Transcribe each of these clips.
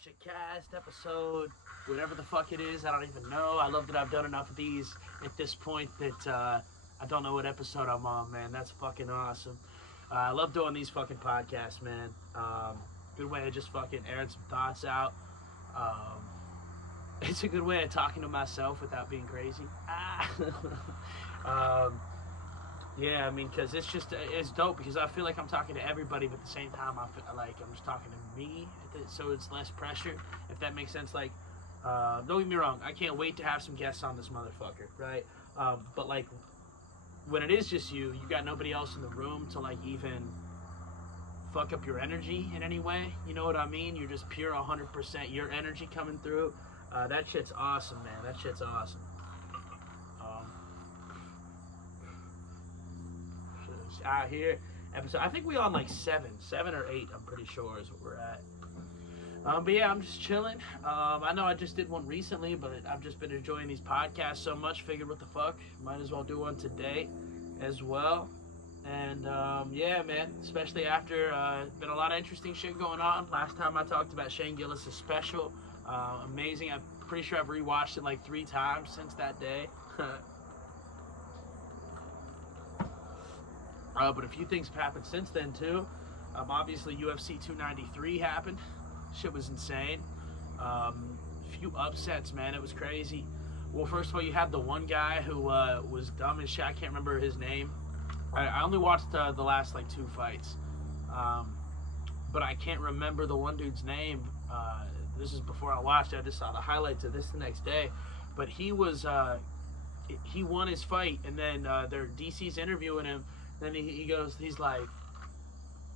CaptchaCast episode, whatever the fuck it is, I don't even know. I love that I've done enough of these at this point that I don't know what episode I'm on, man. That's fucking awesome. I love doing these fucking podcasts, man. Good way of just fucking airing some thoughts out. It's a good way of talking to myself without being crazy. Yeah, I mean, because it's dope because I feel like I'm talking to everybody, but at the same time, I feel like I'm just talking to me, so it's less pressure, if that makes sense. Like, don't get me wrong, I can't wait to have some guests on this motherfucker, right? But, like, when it is just you got nobody else in the room to, like, even fuck up your energy in any way, you know what I mean? You're just pure 100% your energy coming through. That shit's awesome, man. That shit's awesome. Out here episode, I think we on like 7 or 8, I'm pretty sure is what we're at. But yeah, I'm just chilling. I know I just did one recently, but I've just been enjoying these podcasts so much, figured what the fuck, might as well do one today as well. And yeah, man, especially after been a lot of interesting shit going on. Last time I talked about Shane Gillis' special, amazing. I'm pretty sure I've rewatched it like 3 times since that day. But a few things have happened since then too. Obviously UFC 293 happened. Shit was insane. Few upsets, man. It was crazy. Well, first of all, you had the one guy who was dumb as shit. I can't remember his name. I only watched the last like 2 fights. But I can't remember the one dude's name. This is before I watched it. I just saw the highlights of this the next day. But he was he won his fight, and then their DC's interviewing him. Then he goes, he's like,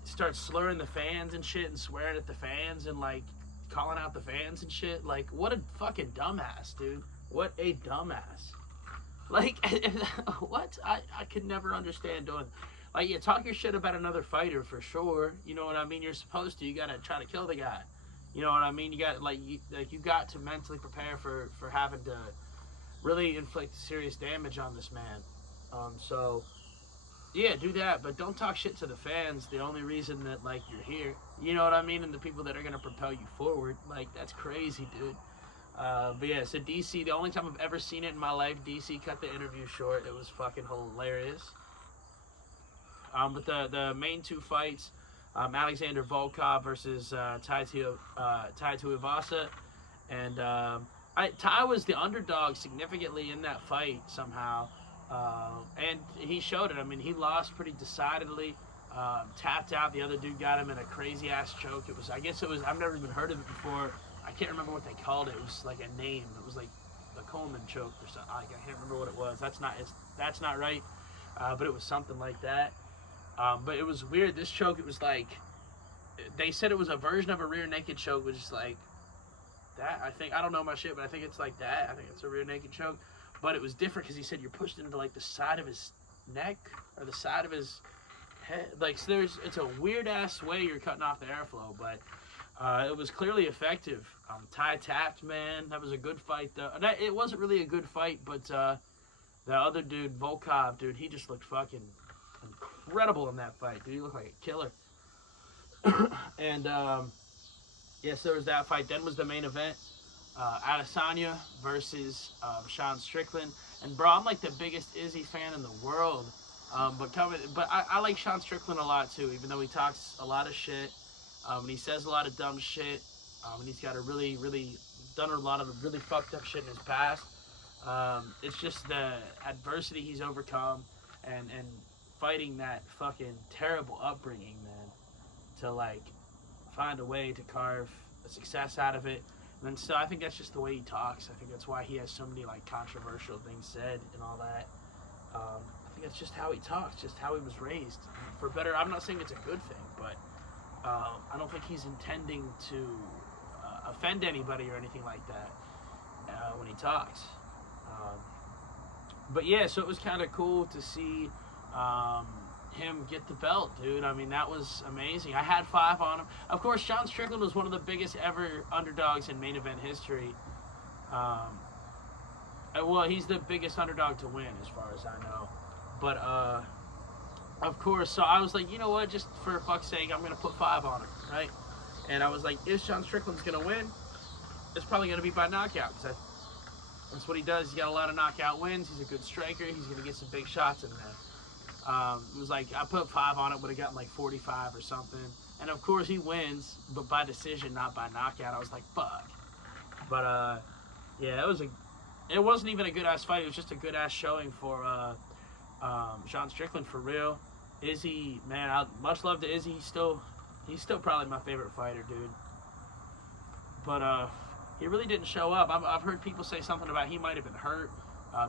starts slurring the fans and shit and swearing at the fans and like calling out the fans and shit. Like, what a fucking dumbass, dude. What a dumbass. Like, what? I could never understand doing. Like, you talk your shit about another fighter for sure. You know what I mean? You're supposed to. You gotta try to kill the guy. You know what I mean? You got you got to mentally prepare for having to really inflict serious damage on this man. So. Yeah, do that, but don't talk shit to the fans. The only reason that, like, you're here, you know what I mean? And the people that are going to propel you forward. Like, that's crazy, dude. But yeah, so DC, the only time I've ever seen it in my life, DC cut the interview short. It was fucking hilarious. But the main 2 fights, Alexander Volkov versus Tai Tuivasa. And Tai was the underdog significantly in that fight somehow. And he showed it. I mean, he lost pretty decidedly, tapped out. The other dude got him in a crazy ass choke. I've never even heard of it before. I can't remember what they called it. It was like a name. It was like the Coleman choke or something. I can't remember what it was. That's not right. But it was something like that. But it was weird. This choke, it was like, they said it was a version of a rear naked choke, which is like that. I don't know my shit, but I think it's like that. I think it's a rear naked choke. But it was different because he said you're pushed into like the side of his neck or the side of his head. Like, so it's a weird ass way you're cutting off the airflow, but it was clearly effective. Tai tapped, man. That was a good fight though. It wasn't really a good fight, but the other dude, Volkov, dude, he just looked fucking incredible in that fight, dude. He looked like a killer. And yes, there was that fight. Then was the main event. Adesanya versus Sean Strickland, and bro, I'm like the biggest Izzy fan in the world. But I like Sean Strickland a lot too, even though he talks a lot of shit, and he says a lot of dumb shit, and he's got a really done a lot of really fucked up shit in his past. It's just the adversity he's overcome, and fighting that fucking terrible upbringing, man, to like find a way to carve a success out of it. And so I think that's just the way he talks. I think that's why he has so many like controversial things said and all that. I think that's just how he talks, just how he was raised. For better, I'm not saying it's a good thing, but I don't think he's intending to offend anybody or anything like that when he talks. But yeah, so it was kind of cool to see him get the belt, dude. I mean, that was amazing. I had 5 on him. Of course, Sean Strickland was one of the biggest ever underdogs in main event history. Well, he's the biggest underdog to win, as far as I know. But of course, so I was like, you know what? Just for fuck's sake, I'm gonna put 5 on him, right? And I was like, if Sean Strickland's going to win, it's probably going to be by knockout. Because that's what he does. He's got a lot of knockout wins. He's a good striker. He's going to get some big shots in there. It was like, I put 5 on it, would have gotten like 45 or something. And of course he wins, but by decision, not by knockout. I was like, fuck. But yeah, it wasn't even a good ass fight. It was just a good ass showing for Sean Strickland, for real. Izzy, man, much love to Izzy. He's still probably my favorite fighter, dude. But he really didn't show up. I've heard people say something about he might have been hurt.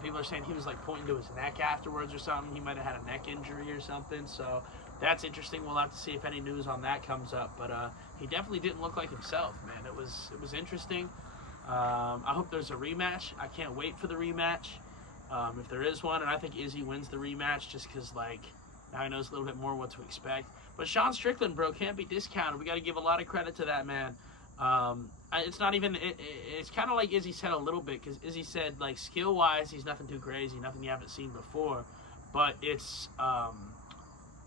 People are saying he was like pointing to his neck afterwards or something. He might have had a neck injury or something. So that's interesting. We'll have to see if any news on that comes up. But he definitely didn't look like himself, man. It was interesting. I hope there's a rematch. I can't wait for the rematch. If there is one, and I think Izzy wins the rematch just because, like, now he knows a little bit more what to expect. But Sean Strickland, bro, can't be discounted. We got to give a lot of credit to that man. It's not even, it's kind of like Izzy said a little bit, because Izzy said, like, skill-wise, he's nothing too crazy, nothing you haven't seen before, but it's,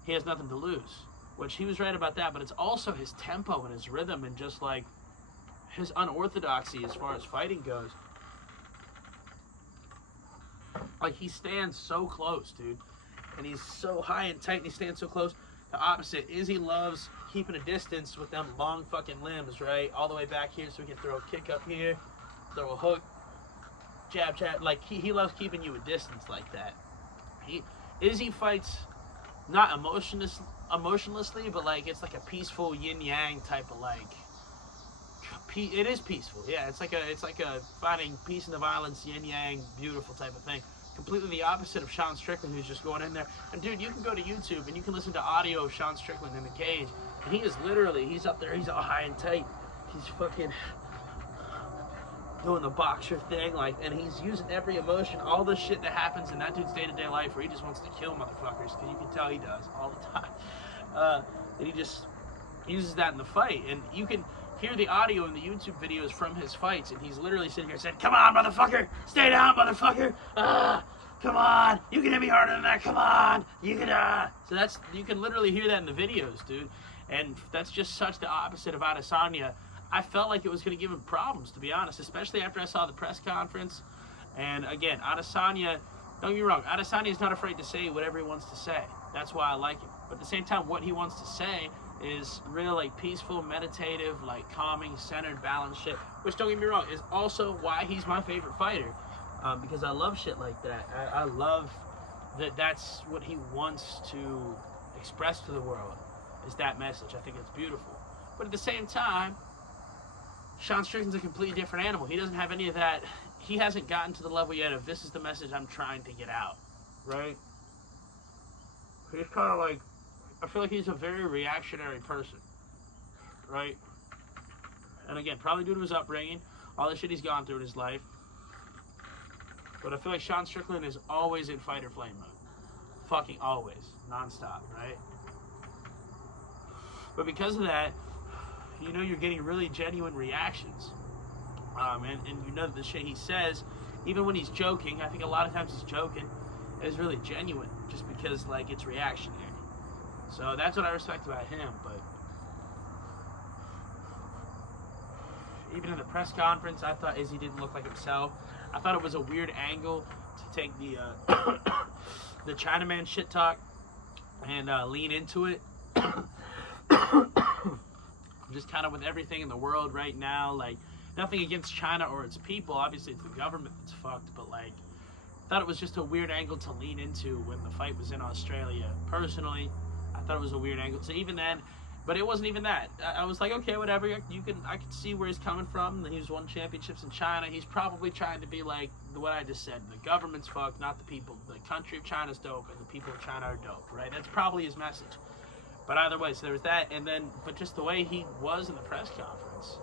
he has nothing to lose, which he was right about that, but it's also his tempo and his rhythm and just, like, his unorthodoxy as far as fighting goes. Like, he stands so close, dude, and he's so high and tight, and he stands so close. The opposite, Izzy loves keeping a distance with them long fucking limbs, right? All the way back here so he can throw a kick up here, throw a hook, jab, jab. Like, he loves keeping you a distance like that. Izzy fights not emotionlessly, but, like, it's like a peaceful yin-yang type of, like, it is peaceful, yeah. It's like a finding peace in the violence, yin-yang, beautiful type of thing. Completely the opposite of Sean Strickland, who's just going in there. And dude, you can go to YouTube and you can listen to audio of Sean Strickland in the cage, and he is literally, he's up there, he's all high and tight, he's fucking doing the boxer thing, like, and he's using every emotion, all the shit that happens in that dude's day-to-day life where he just wants to kill motherfuckers, because you can tell he does all the time. And he just uses that in the fight, and you can hear the audio in the YouTube videos from his fights, and he's literally sitting here saying, "Come on, motherfucker! Stay down, motherfucker! Come on! You can hit me harder than that! Come on! You can, So you can literally hear that in the videos, dude. And that's just such the opposite of Adesanya. I felt like it was going to give him problems, to be honest, especially after I saw the press conference. And again, Adesanya, don't get me wrong, Adesanya is not afraid to say whatever he wants to say. That's why I like him. But at the same time, what he wants to say is real, like, peaceful, meditative, like, calming, centered, balanced shit, which, don't get me wrong, is also why he's my favorite fighter, because I love shit like that. I love that that's what he wants to express to the world, is that message. I think it's beautiful. But at the same time, Sean Strickland's a completely different animal. He doesn't have any of that. He hasn't gotten to the level yet of, this is the message I'm trying to get out, right? He's kind of like, I feel like he's a very reactionary person, right? And again, probably due to his upbringing, all the shit he's gone through in his life. But I feel like Sean Strickland is always in fight or flight mode. Fucking always. Non-stop, right? But because of that, you know you're getting really genuine reactions. And you know that the shit he says, even when he's joking, I think a lot of times he's joking, is really genuine, just because, like, it's reactionary. So that's what I respect about him. But even in the press conference, I thought Izzy didn't look like himself. I thought it was a weird angle to take the the Chinaman shit talk and lean into it. Just kind of with everything in the world right now, like, nothing against China or its people. Obviously, it's the government that's fucked, but, like, I thought it was just a weird angle to lean into when the fight was in Australia. Personally, I thought it was a weird angle. So even then, but it wasn't even that. I was like, okay, whatever. I could see where he's coming from. He's won championships in China. He's probably trying to be like what I just said. The government's fucked, not the people. The country of China's dope, and the people of China are dope, right? That's probably his message. But either way, so there was that, and then, but just the way he was in the press conference,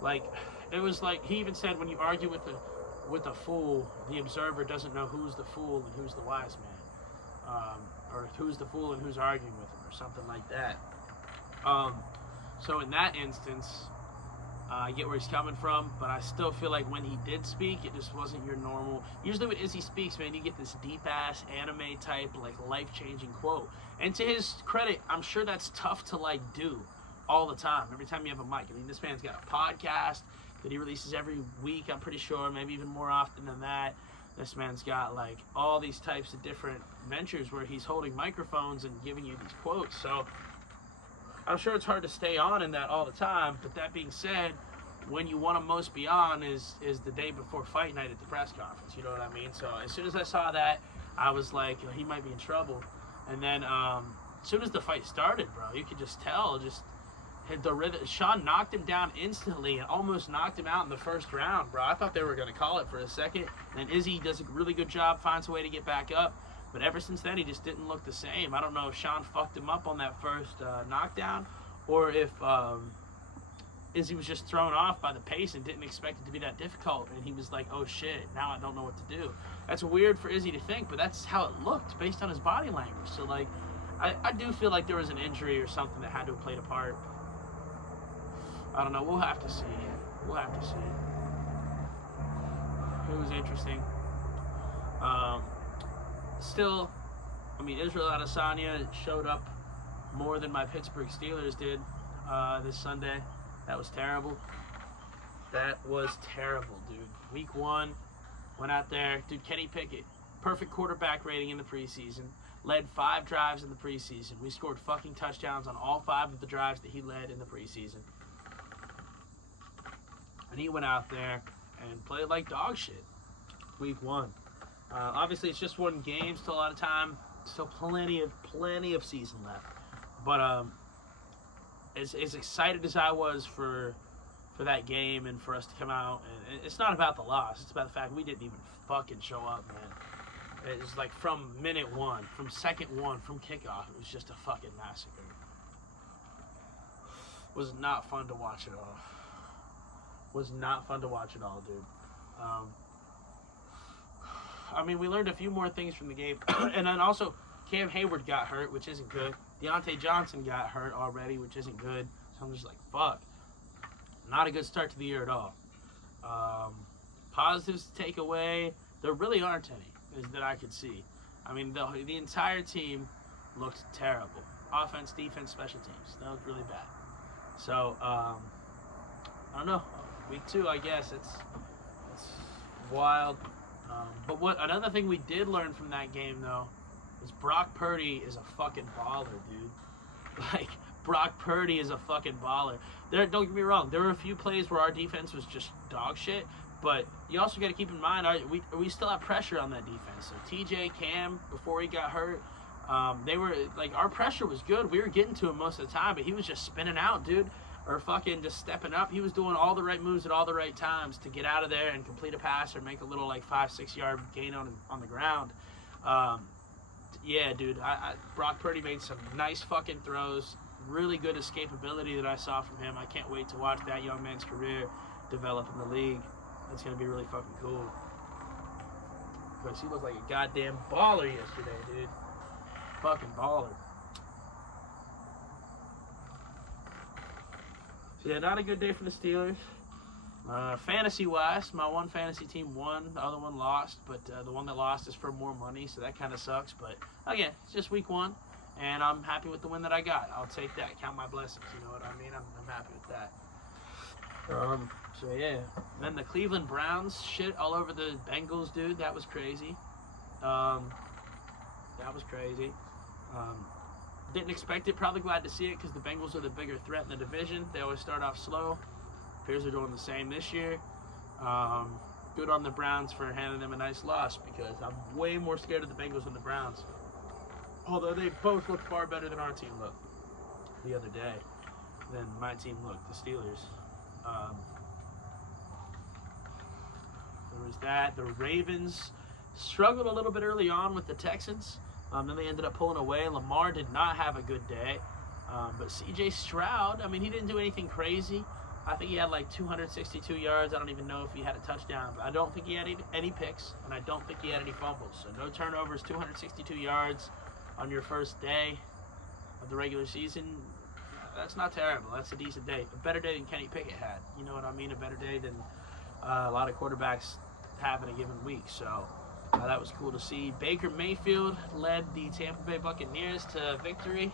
like, it was like, he even said, when you argue with a fool, the observer doesn't know who's the fool and who's the wise man, or who's the fool and who's arguing with him, or something like that. So in that instance, I get where he's coming from, but I still feel like when he did speak, it just wasn't your normal. Usually when Izzy speaks, man, you get this deep-ass anime type, like, life-changing quote. And to his credit, I'm sure that's tough to, like, do all the time. Every time you have a mic. I mean, this man's got a podcast that he releases every week, I'm pretty sure, maybe even more often than that. This man's got like all these types of different ventures where he's holding microphones and giving you these quotes. So I'm sure it's hard to stay on in that all the time. But that being said, when you want to most be on is the day before fight night at the press conference. You know what I mean? So as soon as I saw that, I was like, he might be in trouble. And then as soon as the fight started, bro, you could just tell, just hit the rhythm. Sean knocked him down instantly and almost knocked him out in the first round, bro. I thought they were going to call it for a second. And Izzy does a really good job, finds a way to get back up. But ever since then, he just didn't look the same. I don't know if Sean fucked him up on that first knockdown, or if Izzy was just thrown off by the pace and didn't expect it to be that difficult. And he was like, oh shit, now I don't know what to do. That's weird for Izzy to think, but that's how it looked based on his body language. So, like, I do feel like there was an injury or something that had to have played a part. I don't know. We'll have to see. We'll have to see. It was interesting. Still, I mean, Israel Adesanya showed up more than my Pittsburgh Steelers did this Sunday. That was terrible. That was terrible, dude. Week 1, went out there. Dude, Kenny Pickett, perfect quarterback rating in the preseason. Led 5 drives in the preseason. We scored fucking touchdowns on all 5 of the drives that he led in the preseason. And he went out there and played like dog shit. Week 1. Obviously, it's just 1 game. Still a lot of time. Still plenty of season left. But as excited as I was for that game and for us to come out, and it's not about the loss. It's about the fact we didn't even fucking show up, man. It was like from minute 1, from second 1, from kickoff, it was just a fucking massacre. Was not fun to watch at all. Was not fun to watch at all, dude. I mean, we learned a few more things from the game. And then also, Cam Hayward got hurt, which isn't good. Deontay Johnson got hurt already, which isn't good. So I'm just like, fuck. Not a good start to the year at all. Positives to take away, there really aren't any, that I could see. I mean, the entire team looked terrible. Offense, defense, special teams. That was really bad. So, I don't know. Week 2, I guess. It's wild. But another thing we did learn from that game, though, is Brock Purdy is a fucking baller, dude. Like, Brock Purdy is a fucking baller. Don't get me wrong, there were a few plays where our defense was just dog shit, but you also got to keep in mind, we still have pressure on that defense. So TJ, Cam, before he got hurt, they were, like, our pressure was good. We were getting to him most of the time, but he was just spinning out, dude. Or fucking just stepping up. He was doing all the right moves at all the right times to get out of there and complete a pass or make a little like 5-6 yard gain on the ground. Yeah, dude. Brock Purdy made some nice fucking throws. Really good escapability that I saw from him. I can't wait to watch that young man's career develop in the league. That's gonna be really fucking cool. Because he looked like a goddamn baller yesterday, dude. Fucking baller. So yeah, not a good day for the Steelers. Fantasy-wise, my one fantasy team won, the other one lost, but the one that lost is for more money, so that kind of sucks. But again, it's just week 1, and I'm happy with the win that I got. I'll take that. Count my blessings. You know what I mean? I'm happy with that. So yeah, then the Cleveland Browns shit all over the Bengals, dude. That was crazy. That was crazy. Didn't expect it. Probably glad to see it because the Bengals are the bigger threat in the division. They always start off slow. Appears they're doing the same this year. Good on the Browns for handing them a nice loss because I'm way more scared of the Bengals than the Browns. Although they both look far better than our team looked the other day than my team looked, the Steelers. There was that. The Ravens struggled a little bit early on with the Texans. Then they ended up pulling away. Lamar did not have a good day. But C.J. Stroud, I mean, he didn't do anything crazy. I think he had like 262 yards. I don't even know if he had a touchdown. But I don't think he had any picks, and I don't think he had any fumbles. So no turnovers, 262 yards on your first day of the regular season. That's not terrible. That's a decent day. A better day than Kenny Pickett had. You know what I mean? A better day than a lot of quarterbacks have in a given week. So that was cool to see. Baker Mayfield led the Tampa Bay Buccaneers to victory.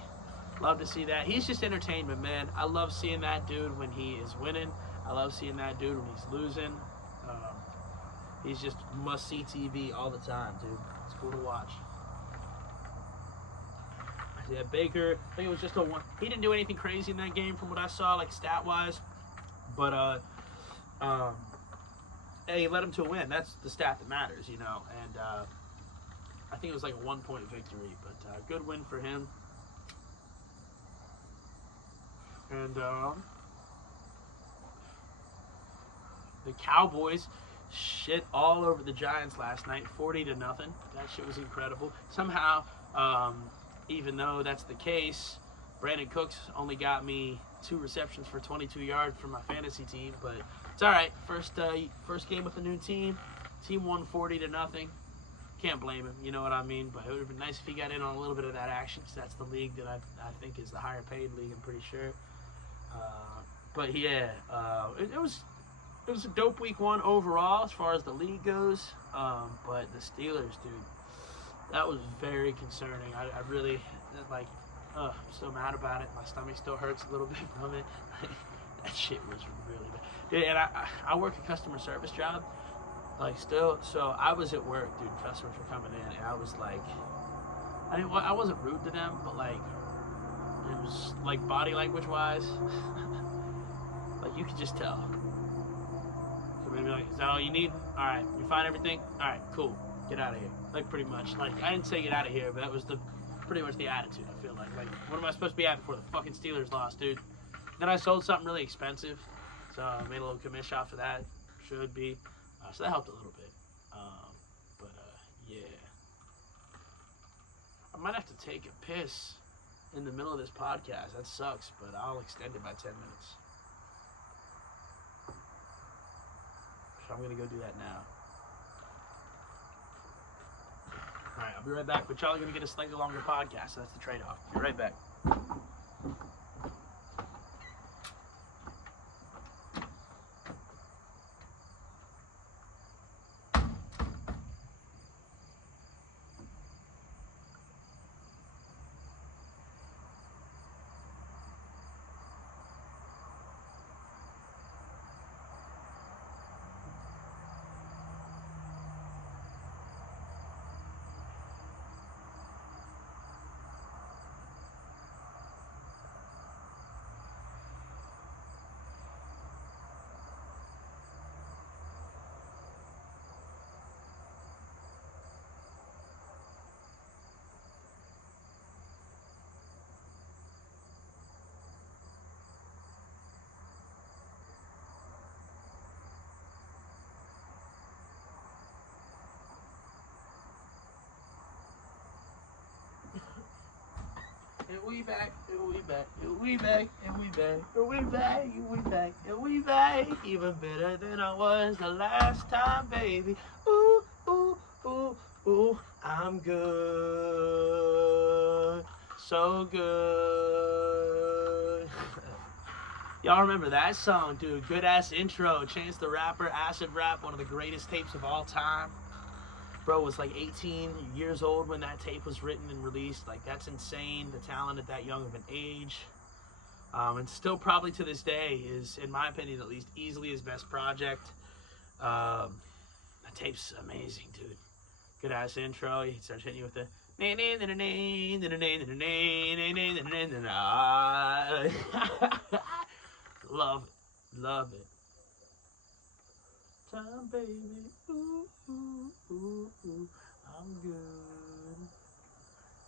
Love to see that. He's just entertainment, man. I love seeing that dude when he is winning. I love seeing that dude when he's losing. He's just must-see TV all the time, dude. It's cool to watch. Yeah, Baker, I think it was just a one. He didn't do anything crazy in that game from what I saw, like stat-wise. But, hey, he led him to a win. That's the stat that matters, you know. And I think it was like a 1-point victory. But good win for him. And the Cowboys shit all over the Giants last night, 40-0. That shit was incredible. Somehow, even though that's the case, Brandon Cooks only got me 2 receptions for 22 yards for my fantasy team, but it's all right. First game with a new team. Team won 40-0. Can't blame him, you know what I mean? But it would have been nice if he got in on a little bit of that action, because that's the league that I think is the higher paid league, I'm pretty sure. But yeah, it was a dope week 1 overall as far as the league goes. But the Steelers, dude, that was very concerning. I really, like, I'm so mad about it. My stomach still hurts a little bit from it. That shit was really bad. Dude, and I work a customer service job, like, still. So I was at work, dude. Customers were coming in, and I was like, I wasn't rude to them, but like, it was like body language wise, like you could just tell. So maybe like, is that all you need? All right, you find everything? All right, cool. Get out of here. Like pretty much. Like I didn't say get out of here, but that was pretty much the attitude. I feel like what am I supposed to be at before the fucking Steelers lost, dude? Then I sold something really expensive, so I made a little commission off of that. Should be. So that helped a little bit. But yeah, I might have to take a piss in the middle of this podcast. That sucks, but I'll extend it by 10 minutes. So I'm gonna go do that now. Alright, I'll be right back, but y'all are gonna get a slightly longer podcast, so that's the trade-off. Be right back. And we back, and we back, and we back, and we back, and we back, and we back, and we back. Even better than I was the last time, baby. Ooh, ooh, ooh, ooh, I'm good, so good. Y'all remember that song, dude? Good ass intro. Chance the Rapper, Acid Rap, one of the greatest tapes of all time. Bro was like 18 years old when that tape was written and released. Like, that's insane, the talent at that young of an age. And still probably to this day is, in my opinion at least, easily his best project. That tape's amazing, dude. Good ass intro. He starts hitting you with the love it. Love it. Time, baby. Ooh, ooh, ooh, ooh. I'm good.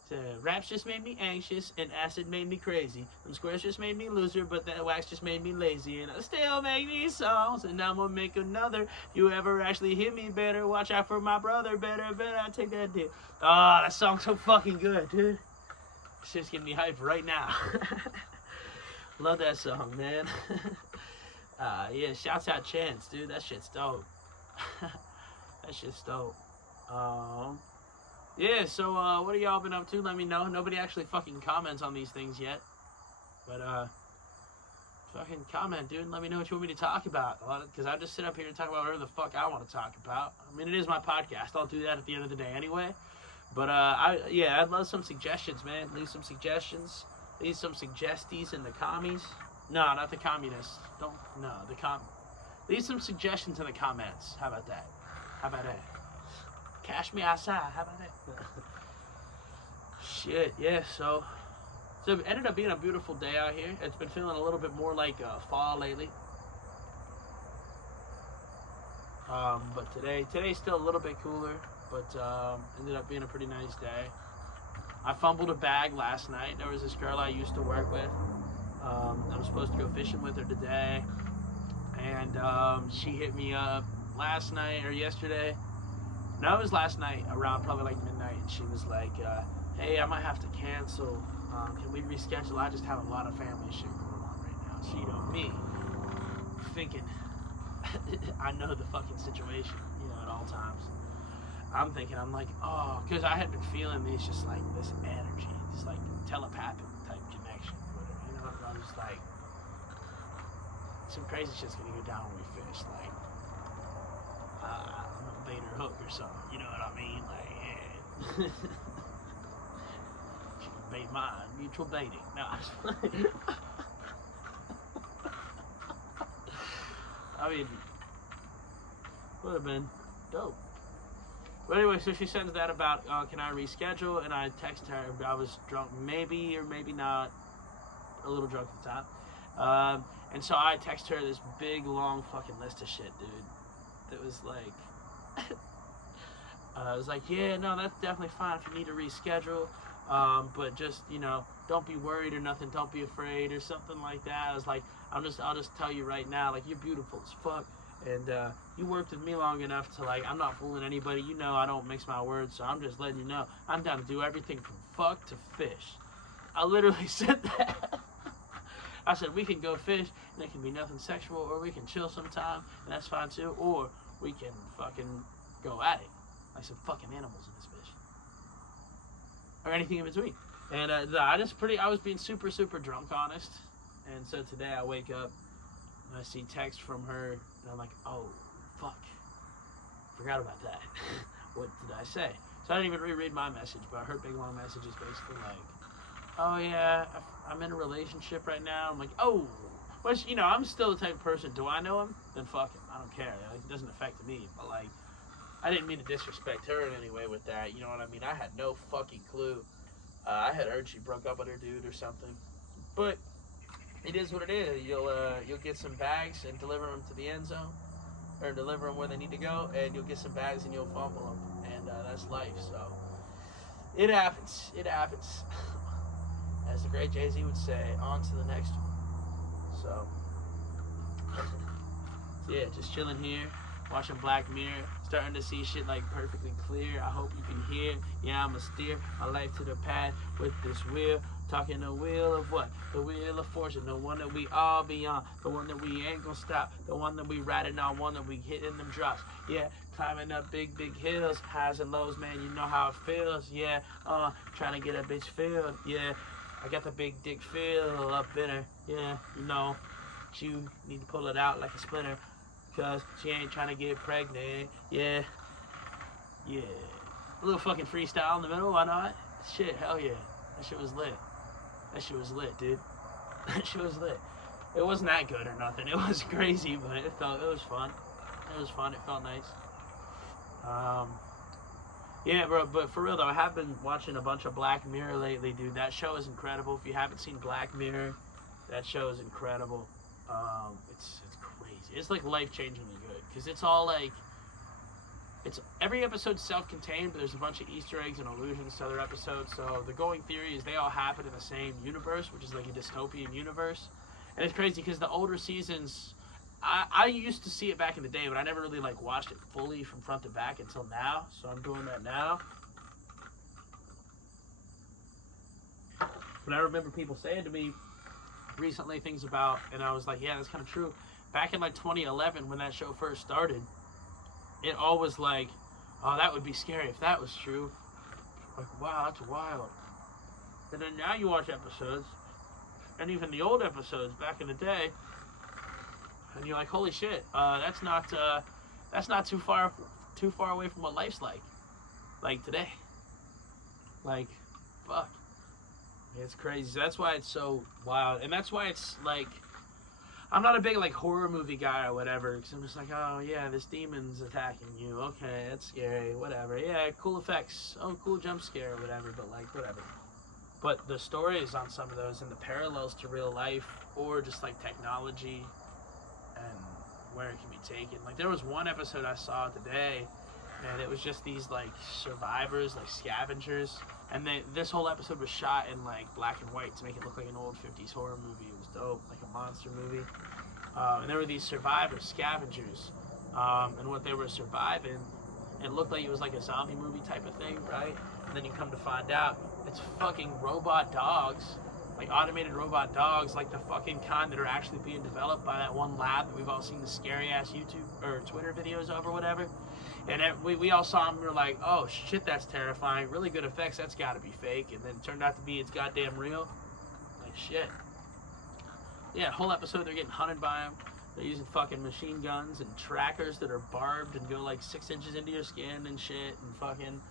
So, raps just made me anxious, and acid made me crazy. Them squares just made me loser, but that wax just made me lazy. And I still make these songs, and I'm gonna make another. You ever actually hear me better? Watch out for my brother. Better I take that deal. Oh, that song's so fucking good, dude. It's just getting me hyped right now. Love that song, man. Yeah, shouts out Chance, dude. That shit's dope. That shit's dope. Yeah, so what have y'all been up to? Let me know. Nobody actually fucking comments on these things yet. But fucking comment, dude, and let me know what you want me to talk about. Because I just sit up here and talk about whatever the fuck I want to talk about. I mean, it is my podcast. I'll do that at the end of the day anyway. But I'd love some suggestions, man. Leave some suggestions. Leave some suggesties in the commies. No, not the communists. Don't. No, leave some suggestions in the comments. How about that? How about that? Cash me outside. How about that? Shit, yeah, so it ended up being a beautiful day out here. It's been feeling a little bit more like fall lately. But today's still a little bit cooler, but ended up being a pretty nice day. I fumbled a bag last night. There was this girl I used to work with. I was supposed to go fishing with her today, and she hit me up last night or yesterday. No, it was last night around probably like midnight, and she was like, hey, I might have to cancel. Can we reschedule? I just have a lot of family shit going on right now. So, you know, me thinking I know the fucking situation, you know, at all times. I'm like, oh, because I had been feeling this energy, this like telepathic type connection with her, you know. I was like, some crazy shit's gonna go down when we fish. Like, I'm gonna bait her hook or something, you know what I mean? Like, yeah. She can bait mine, mutual baiting. No, I mean, would have been dope. But anyway, so she sends that about, can I reschedule? And I text her. I was drunk, maybe or maybe not, a little drunk at the time. And so I text her this big, long fucking list of shit, dude. That was like, I was like, yeah, no, that's definitely fine if you need to reschedule. But just, you know, don't be worried or nothing. Don't be afraid or something like that. I was like, I'll just tell you right now, like, you're beautiful as fuck. And you worked with me long enough to, like, I'm not fooling anybody. You know I don't mix my words, so I'm just letting you know I'm down to do everything from fuck to fish. I literally said that. I said, we can go fish, and it can be nothing sexual, or we can chill sometime, and that's fine too, or we can fucking go at it. Like some fucking animals in this bitch. Or anything in between. And I was being super, super drunk, honest. And so today I wake up, and I see text from her, and I'm like, oh, fuck. Forgot about that. What did I say? So I didn't even reread my message, but her big long message is basically like, oh yeah, I'm in a relationship right now. I'm like, oh, which, you know, I'm still the type of person, do I know him? Then fuck him. I don't care. Like, it doesn't affect me. But, like, I didn't mean to disrespect her in any way with that. You know what I mean? I had no fucking clue. I had heard she broke up with her dude or something. But it is what it is. You'll get some bags and deliver them to the end zone, or deliver them where they need to go, and you'll get some bags and you'll fumble them, and that's life. So it happens. It happens. As the great Jay-Z would say, on to the next one. So yeah, just chilling here, watching Black Mirror, starting to see shit like perfectly clear. I hope you can hear. Yeah, I'ma steer my life to the path with this wheel. Talking the wheel of what? The wheel of fortune. The one that we all be on. The one that we ain't gonna stop. The one that we riding on. One that we hitting them drops. Yeah, climbing up big, big hills. Highs and lows, man. You know how it feels. Yeah, trying to get a bitch filled. Yeah, I got the big dick feel up in her. Yeah, you know, you need to pull it out like a splinter. Cause she ain't trying to get pregnant. Yeah. Yeah. A little fucking freestyle in the middle, why not? Shit, hell yeah. That shit was lit. That shit was lit, dude. That shit was lit. It wasn't that good or nothing. It was crazy, but it was fun. It was fun. It felt nice. Yeah, bro, but for real though, I have been watching a bunch of Black Mirror lately, dude. That show is incredible. If you haven't seen Black Mirror, that show is incredible. It's crazy. It's like life-changingly good, because it's all like, it's every episode's self-contained, but there's a bunch of Easter eggs and allusions to other episodes. So the going theory is they all happen in the same universe, which is like a dystopian universe. And it's crazy because the older seasons, I used to see it back in the day, but I never really like watched it fully from front to back until now. So I'm doing that now. But I remember people saying to me recently things about, and I was like, yeah, that's kind of true. Back in like 2011 when that show first started, it all was like, oh, that would be scary if that was true. Like, wow, that's wild. And then now you watch episodes, and even the old episodes back in the day, and you're like, holy shit, that's not too far away from what life's like today. Like, fuck. It's crazy. That's why it's so wild, and that's why it's like, I'm not a big like horror movie guy or whatever, because I'm just like, oh yeah, this demon's attacking you. Okay, that's scary. Whatever. Yeah, cool effects. Oh, cool jump scare or whatever. But like, whatever. But the stories on some of those and the parallels to real life or just like technology and where it can be taken. Like there was one episode I saw today, and it was just these like survivors, like scavengers, and this whole episode was shot in like black and white to make it look like an old 50s horror movie. It was dope, like a monster movie. And there were these survivors, scavengers, and what they were surviving, it looked like it was like a zombie movie type of thing, right? And then you come to find out it's fucking robot dogs, like automated robot dogs, like the fucking kind that are actually being developed by that one lab that we've all seen the scary ass YouTube or Twitter videos of or whatever. And we all saw them and we were like, oh shit, that's terrifying. Really good effects, that's gotta be fake. And then it turned out to be it's goddamn real. Like shit. Yeah, whole episode they're getting hunted by them. They're using fucking machine guns and trackers that are barbed and go like 6 inches into your skin and shit and fucking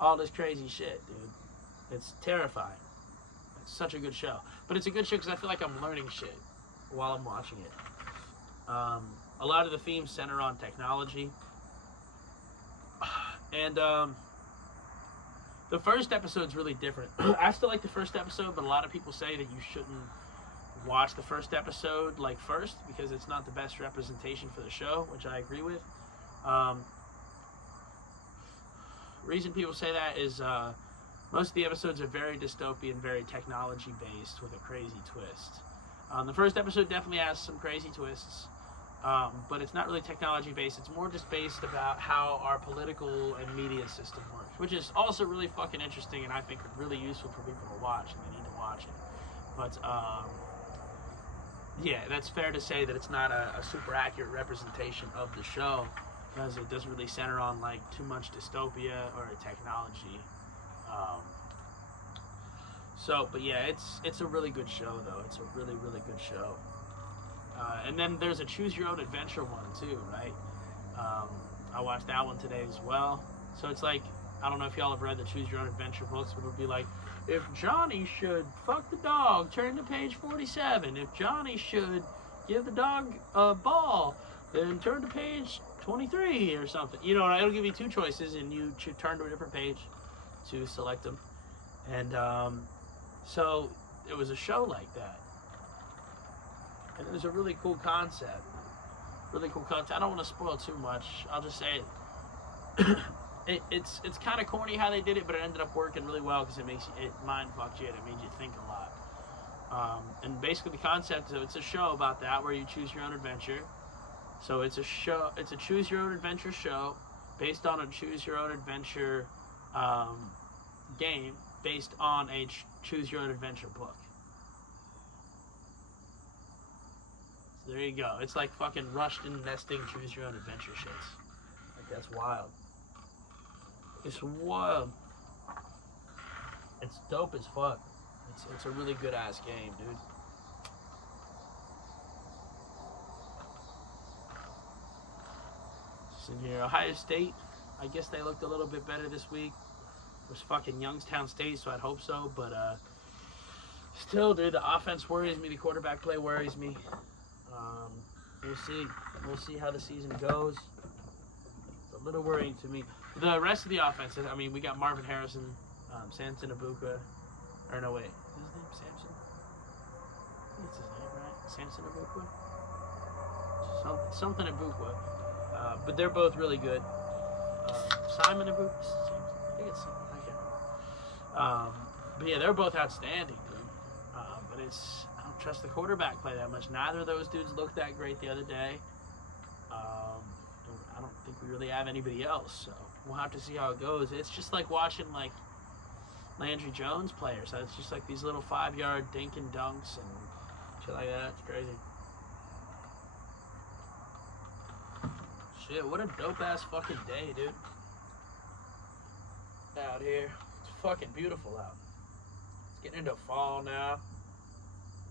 all this crazy shit, dude. It's terrifying. It's such a good show. But it's a good show because I feel like I'm learning shit while I'm watching it. A lot of the themes center on technology. And the first episode's really different. I still like the first episode, but a lot of people say that you shouldn't watch the first episode like first because it's not the best representation for the show, which I agree with. Reason people say that is most of the episodes are very dystopian, very technology based with a crazy twist. The first episode definitely has some crazy twists, but it's not really technology based. It's more just based about how our political and media system works, which is also really fucking interesting and I think really useful for people to watch, and they need to watch it. But yeah, that's fair to say that it's not a super accurate representation of the show because it doesn't really center on like too much dystopia or technology. But yeah, it's a really good show though. It's a really, really good show. And then there's a choose your own adventure one too, right? I watched that one today as well. So it's like, I don't know if y'all have read the choose your own adventure books, but it would be like, if Johnny should fuck the dog, turn to page 47. If Johnny should give the dog a ball, then turn to page 23 or something. You know, it'll give you 2 choices and you should turn to a different page to select them. And so it was a show like that. And it was a really cool concept. Really cool concept. I don't want to spoil too much. I'll just say it's kind of corny how they did it, but it ended up working really well because it mind fucked you and it made you think a lot. And basically the concept of it's a show about that where you choose your own adventure. So it's a show. It's a choose your own adventure show based on a choose your own adventure game based on a choose your own adventure book. So there you go. It's like fucking rushed and nesting choose your own adventure shits. Like that's wild. It's wild. It's dope as fuck. It's a really good ass game, dude. Just in here, Ohio State. I guess they looked a little bit better this week. It was fucking Youngstown State, so I'd hope so. But still, dude, the offense worries me. The quarterback play worries me. We'll see. We'll see how the season goes. It's a little worrying to me. The rest of the offense, I mean, we got Marvin Harrison, Samson Abuka. Or no, wait. Is his name Samson? I think it's his name, right? Samson Abuka? Something Abuka. But they're both really good. Simon Abuka? I think it's something. I can't remember. But yeah, they're both outstanding, dude. But I don't trust the quarterback play that much. Neither of those dudes looked that great the other day. I don't think we really have anybody else, so we'll have to see how it goes. It's just like watching like Landry Jones players. So it's just like these little 5-yard dink and dunks and shit like that. It's crazy. Shit, what a dope ass fucking day, dude. Out here. It's fucking beautiful out. It's getting into fall now.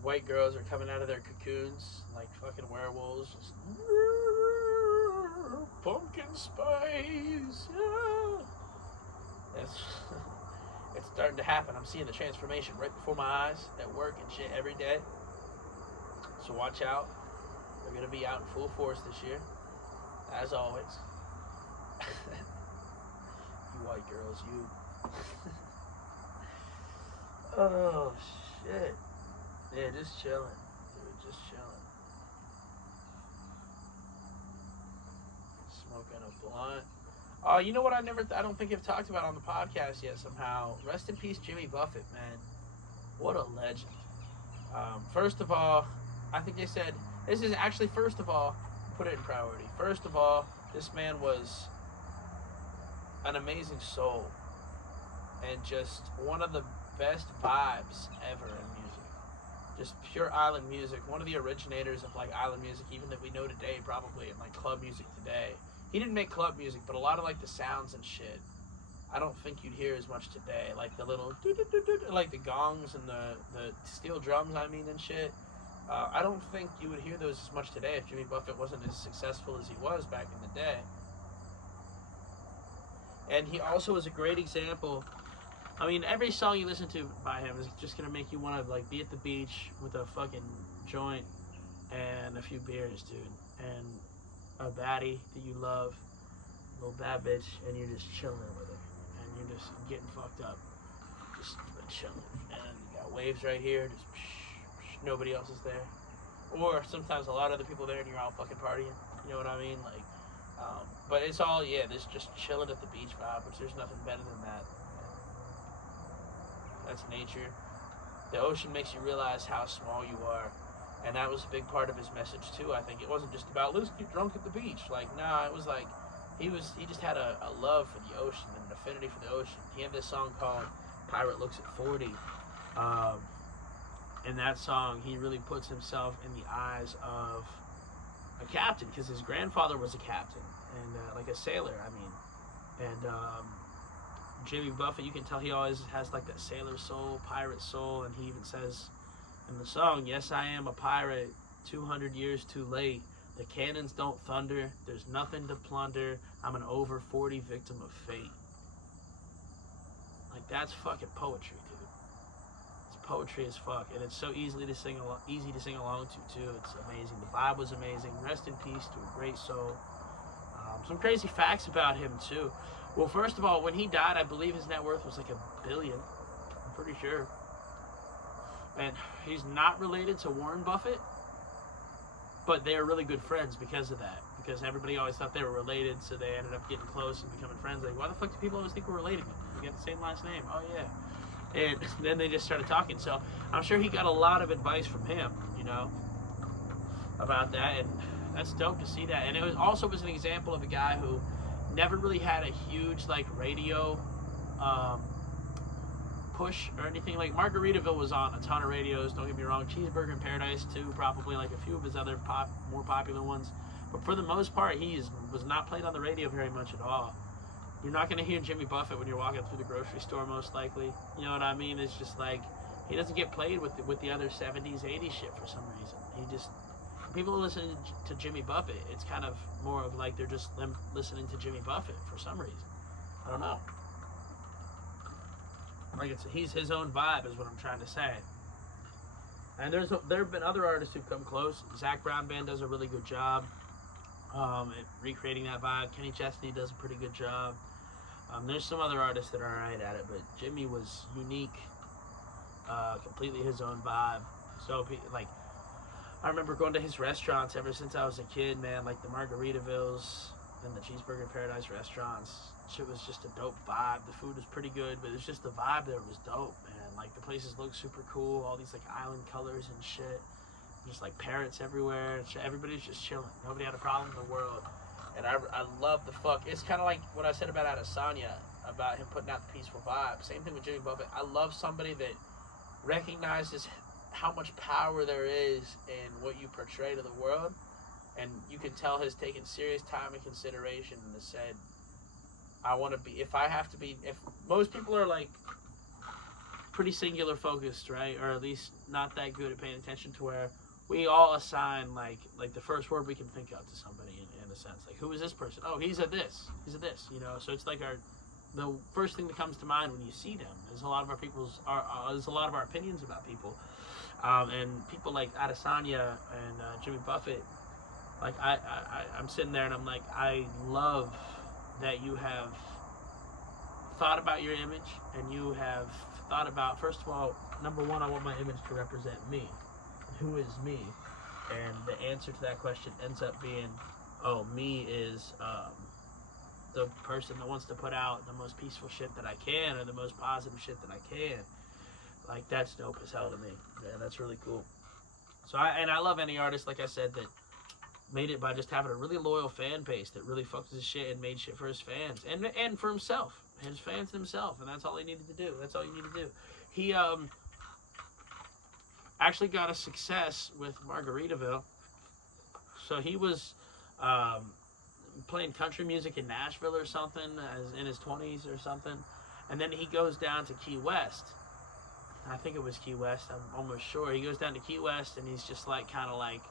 White girls are coming out of their cocoons like fucking werewolves. Just, pumpkin spice. Yeah. It's starting to happen. I'm seeing the transformation right before my eyes at work and shit every day. So watch out. They're going to be out in full force this year, as always. You white girls, you. Oh, shit. Yeah, just chilling. Dude, just chilling. Smoking a blunt. Oh, you know what I don't think I've talked about on the podcast yet somehow. Rest in peace, Jimmy Buffett, man. What a legend. First of all, I think they said, this is actually, first of all, put it in priority. First of all, this man was an amazing soul and just one of the best vibes ever in music. Just pure island music. One of the originators of like island music, even that we know today, probably, and like club music today. He didn't make club music, but a lot of like the sounds and shit, I don't think you'd hear as much today. Like the little like the gongs and the steel drums, I mean, and shit. I don't think you would hear those as much today if Jimmy Buffett wasn't as successful as he was back in the day. And he also was a great example. I mean, every song you listen to by him is just gonna make you want to like be at the beach with a fucking joint and a few beers, dude, and a baddie that you love, a little bad bitch, and you're just chilling with her, and you're just getting fucked up, just chilling, and you got waves right here, just nobody else is there, or sometimes a lot of other people there, and you're all fucking partying. You know what I mean? Like, but it's all this just chilling at the beach vibe, which there's nothing better than that. That's nature. The ocean makes you realize how small you are. And that was a big part of his message too. I think it wasn't just about let's get drunk at the beach. Like, nah, it was like he just had a love for the ocean and an affinity for the ocean. He had this song called Pirate Looks at 40. In that song, he really puts himself in the eyes of a captain, because his grandfather was a captain and like a sailor, I mean. And Jimmy Buffett, you can tell he always has like that sailor soul, pirate soul, and he even says in the song, yes, I am a pirate, 200 years too late. The cannons don't thunder, there's nothing to plunder. I'm an over 40 victim of fate. Like, that's fucking poetry, dude. It's poetry as fuck, and it's so easy to sing along to too. It's amazing. The vibe was amazing. Rest in peace to a great soul. Some crazy facts about him too. Well, first of all, when he died, I believe his net worth was like $1 billion. I'm pretty sure. And he's not related to Warren Buffett, but they are really good friends because of that. Because everybody always thought they were related, so they ended up getting close and becoming friends. Like, why the fuck do people always think we're related? We got the same last name. Oh, yeah. And then they just started talking. So I'm sure he got a lot of advice from him, about that. And that's dope to see that. And it was an example of a guy who never really had a huge, like, radio push or anything. Like, Margaritaville was on a ton of radios, don't get me wrong. Cheeseburger in Paradise too, probably, like a few of his other more popular ones. But for the most part, was not played on the radio very much at all. You're not going to hear Jimmy Buffett when you're walking through the grocery store, most likely. You know what I mean? It's just like, he doesn't get played with the other 70s, 80s shit for some reason. People listening to Jimmy Buffett, it's kind of more of like they're just listening to Jimmy Buffett for some reason. I don't know. Like, he's his own vibe is what I'm trying to say. And there have been other artists who've come close. Zach Brown Band does a really good job at recreating that vibe. Kenny Chesney does a pretty good job. There's some other artists that are alright at it, but Jimmy was unique, completely his own vibe. So, like, I remember going to his restaurants ever since I was a kid, man, like the Margaritavilles and the Cheeseburger in Paradise restaurants. Shit was just a dope vibe. The food was pretty good, but it was just the vibe there was dope, man. Like, the places looked super cool, all these, like, island colors and shit. Just, like, parrots everywhere and shit. Everybody's just chilling. Nobody had a problem in the world. And I love the fuck. It's kind of like what I said about Adesanya, about him putting out the peaceful vibe. Same thing with Jimmy Buffett. I love somebody that recognizes how much power there is in what you portray to the world, and you can tell has taken serious time and consideration and has said, I want to be, if most people are like pretty singular focused, right, or at least not that good at paying attention, to where we all assign like the first word we can think of to somebody in a sense, like, who is this person? Oh, he's a this, so it's like our the first thing that comes to mind when you see them is a lot of our opinions about people, and people like Adesanya and Jimmy Buffett. Like I'm sitting there and I'm like, I love that you have thought about your image and you have thought about, first of all, number one, I want my image to represent me. Who is me? And the answer to that question ends up being, oh, me is the person that wants to put out the most peaceful shit that I can, or the most positive shit that I can. Like, that's dope as hell to me. Yeah, that's really cool. So I love any artist, like I said, that made it by just having a really loyal fan base that really fucked his shit and made shit for his fans and for himself, his fans himself, and that's all he needed to do. That's all you need to do. He actually got a success with Margaritaville. So he was playing country music in Nashville or something, as in his 20s or something, and then he goes down to Key West. I think it was Key West. I'm almost sure. He goes down to Key West and he's just like kind of like,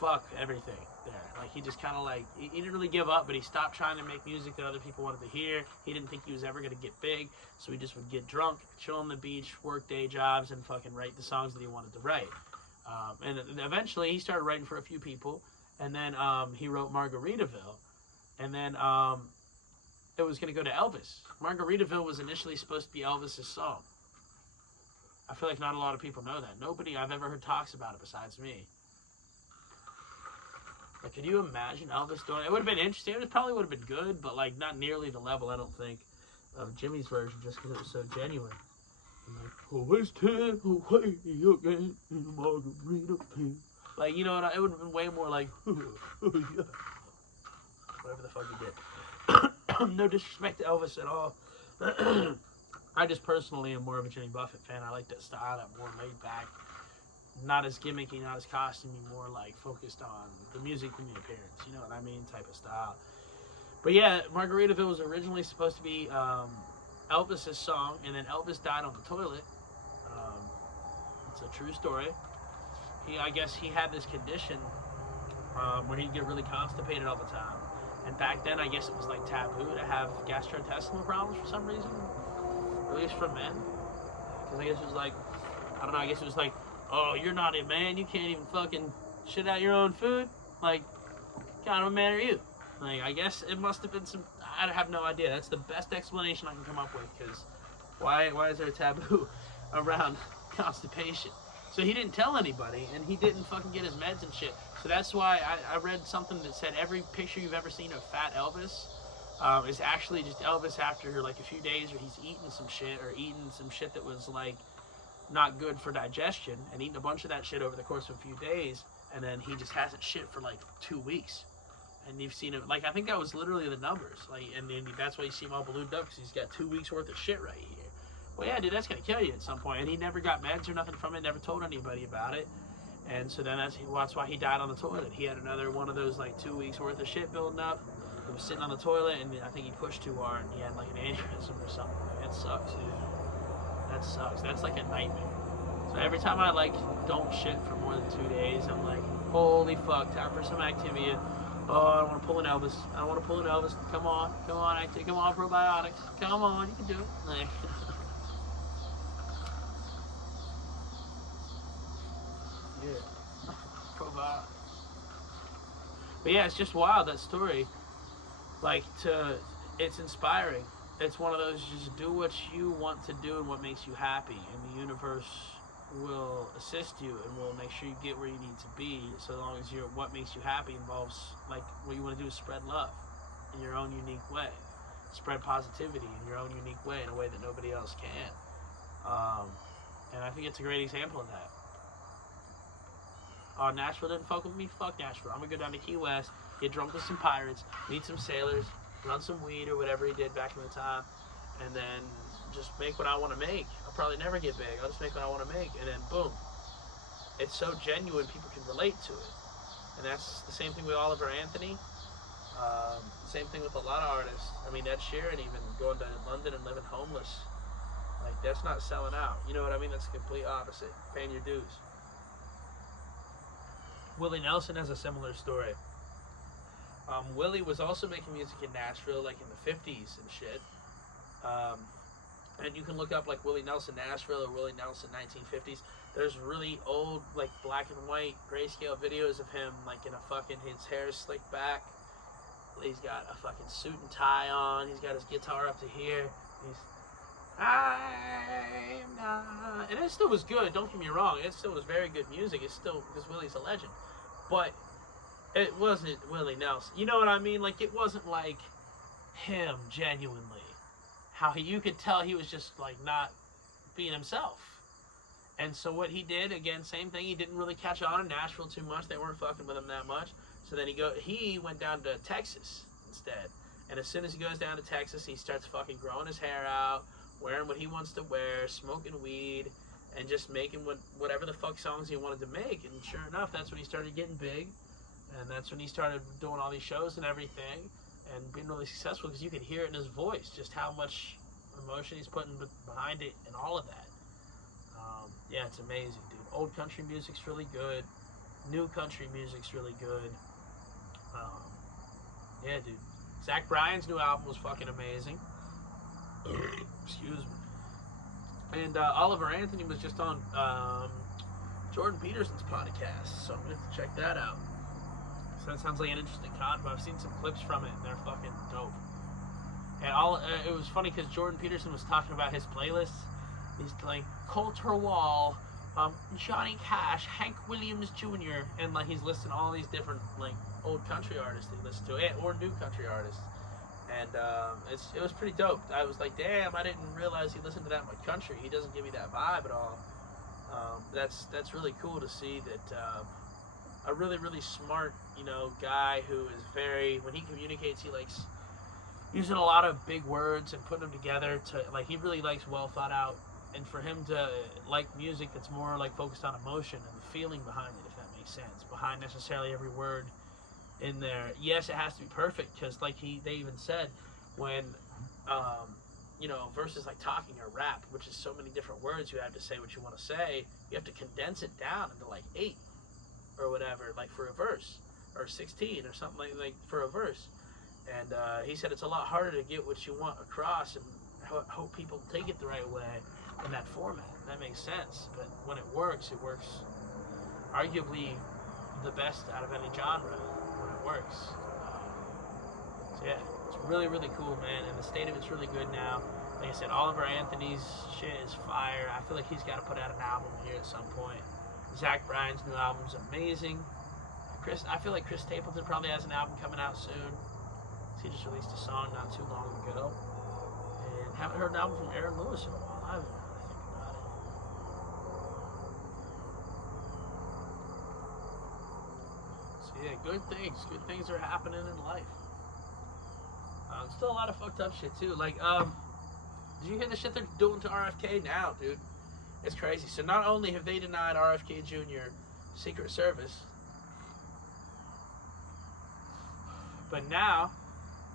fuck everything there. Like, he just kind of like, he didn't really give up, but he stopped trying to make music that other people wanted to hear. He didn't think he was ever going to get big, so he just would get drunk, chill on the beach, work day jobs, and fucking write the songs that he wanted to write. And eventually he started writing for a few people, and then he wrote Margaritaville, and then it was going to go to Elvis. Margaritaville was initially supposed to be Elvis's song. I feel like not a lot of people know that. Nobody I've ever heard talks about it besides me. Like, could you imagine Elvis doing it? It would have been interesting. It probably would have been good, but, like, not nearly the level, I don't think, of Jimmy's version, just because it was so genuine. I'm like, oh, it's time away again in the Margaritaville. Like, you know what? It would have been way more like, oh, yeah. Whatever the fuck he did. No disrespect to Elvis at all. I just personally am more of a Jimmy Buffett fan. I like that style, that more laid back, not as gimmicky, not as costumey, more like focused on the music and the appearance, you know what I mean, type of style. But yeah, Margaritaville was originally supposed to be Elvis's song, and then Elvis died on the toilet. It's a true story. I guess he had this condition where he'd get really constipated all the time. And back then, I guess it was like taboo to have gastrointestinal problems for some reason, at least for men. Because I guess it was like, I don't know, I guess it was like, oh, you're not a man, you can't even fucking shit out your own food? Like, what kind of a man are you? Like, I guess it must have been some, I have no idea. That's the best explanation I can come up with, because why is there a taboo around constipation? So he didn't tell anybody, and he didn't fucking get his meds and shit. So that's why I read something that said every picture you've ever seen of Fat Elvis is actually just Elvis after like a few days, or he's eating some shit, or eating some shit that was like not good for digestion, and eating a bunch of that shit over the course of a few days, and then he just hasn't shit for like 2 weeks. And you've seen it, like, I think that was literally the numbers, like, and then that's why you see him all ballooned up, because he's got 2 weeks worth of shit right here. Well, yeah, dude, that's gonna kill you at some point. And he never got meds or nothing from it, never told anybody about it. And so then that's why he died on the toilet. He had another one of those like 2 weeks worth of shit building up. He was sitting on the toilet, and I think he pushed too hard, and he had like an aneurysm or something. That sucks, dude. That sucks. That's like a nightmare. So every time I like don't shit for more than 2 days, I'm like, holy fuck, time for some activity. Oh, I want to pull an Elvis. I want to pull an Elvis. Come on, activity. Come on, probiotics. Come on, you can do it. Like, yeah, probiotics. But yeah, it's just wild, that story. Like, it's inspiring. It's one of those, just do what you want to do and what makes you happy, and the universe will assist you and will make sure you get where you need to be, so long as what makes you happy involves, like, what you want to do is spread love in your own unique way, spread positivity in your own unique way, in a way that nobody else can. And I think it's a great example of that. Oh, Nashville didn't fuck with me? Fuck Nashville. I'm gonna go down to Key West, get drunk with some pirates, meet some sailors, run some weed or whatever he did back in the time, and then just make what I want to make. I'll probably never get big. I'll just make what I want to make, and then boom. It's so genuine, people can relate to it. And that's the same thing with Oliver Anthony. Same thing with a lot of artists. I mean, Ed Sheeran even going to London and living homeless. Like, that's not selling out. You know what I mean? That's the complete opposite. Paying your dues. Willie Nelson has a similar story. Willie was also making music in Nashville, like in the 50s and shit. And you can look up like Willie Nelson Nashville or Willie Nelson 1950s. There's really old, like black and white grayscale videos of him, like in a fucking, his hair slicked back. He's got a fucking suit and tie on. He's got his guitar up to here. And it still was good. Don't get me wrong. It still was very good music. It's still, because Willie's a legend. But it wasn't Willie Nelson. You know what I mean? Like, it wasn't like him genuinely. How you could tell he was just like not being himself. And so what he did, again, same thing. He didn't really catch on in Nashville too much. They weren't fucking with him that much. So then he went down to Texas instead. And as soon as he goes down to Texas, he starts fucking growing his hair out, wearing what he wants to wear, smoking weed, and just making whatever the fuck songs he wanted to make. And sure enough, that's when he started getting big. And that's when he started doing all these shows and everything. And being really successful, because you could hear it in his voice, just how much emotion he's putting behind it and all of that. Yeah, it's amazing, dude. Old country music's really good. New country music's really good. Yeah, dude. Zach Bryan's new album was fucking amazing. Excuse me. And Oliver Anthony was just on Jordan Peterson's podcast, so I'm going to have to check that out. So that sounds like an interesting convo. I've seen some clips from it, and they're fucking dope. And it was funny because Jordan Peterson was talking about his playlists. He's like Colter Wall, Johnny Cash, Hank Williams Jr., and like he's listing all these different like old country artists he listens to, or new country artists. And it was pretty dope. I was like, damn, I didn't realize he listened to that much country. He doesn't give me that vibe at all. That's really cool to see that a really, really smart, guy who is very, when he communicates, he likes using a lot of big words and putting them together to, like, he really likes well thought out. And for him to like music that's more like focused on emotion and the feeling behind it, if that makes sense, behind necessarily every word in there. Yes, it has to be perfect, because like they even said when verses like talking or rap, which is so many different words, you have to say what you want to say, you have to condense it down into like 8 or whatever, like for a verse, or 16 or something like for a verse. And he said it's a lot harder to get what you want across and hope people take it the right way in that format. That makes sense. But when it works arguably the best out of any genre when it works. So yeah, it's really, really cool, man. And the state of it's really good now. Like I said, Oliver Anthony's shit is fire. I feel like he's got to put out an album here at some point. Zach Bryan's new album's amazing. I feel like Chris Stapleton probably has an album coming out soon. He just released a song not too long ago. And haven't heard an album from Aaron Lewis in a while. I haven't really think about it. So yeah, good things. Good things are happening in life. Still a lot of fucked up shit too. Like, did you hear the shit they're doing to RFK now, dude? It's crazy. So not only have they denied RFK Jr. Secret Service, but now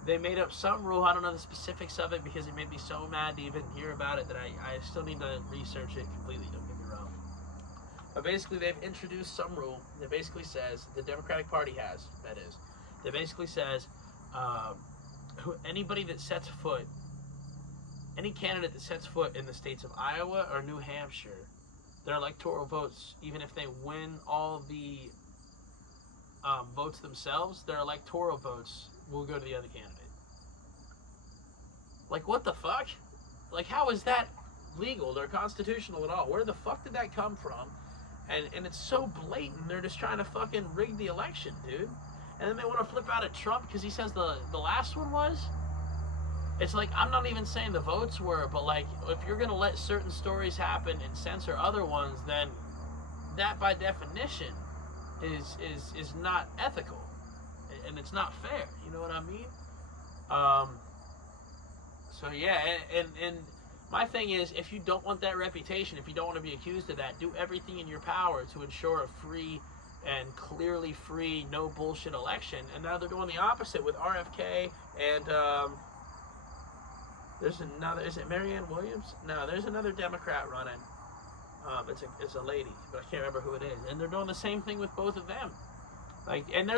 they made up some rule. I don't know the specifics of it because it made me so mad to even hear about it that I still need to research it completely, don't get me wrong. But basically they've introduced some rule that basically says, the Democratic Party has, that is, that basically says anybody that sets foot, any candidate that sets foot in the states of Iowa or New Hampshire, their electoral votes, even if they win all the votes themselves, their electoral votes will go to the other candidate. Like, what the fuck? Like, how is that legal or constitutional at all? Where the fuck did that come from? And it's so blatant. They're just trying to fucking rig the election, dude. And then they want to flip out at Trump because he says the last one was. It's like, I'm not even saying the votes were, but like, if you're gonna let certain stories happen and censor other ones, then that by definition is not ethical. And it's not fair, you know what I mean? So yeah, and my thing is, if you don't want that reputation, if you don't want to be accused of that, do everything in your power to ensure a free and clearly free, no bullshit election. And now they're doing the opposite with RFK and there's another, is it Marianne Williams? No, there's another Democrat running. It's a lady, but I can't remember who it is. And they're doing the same thing with both of them. Like, and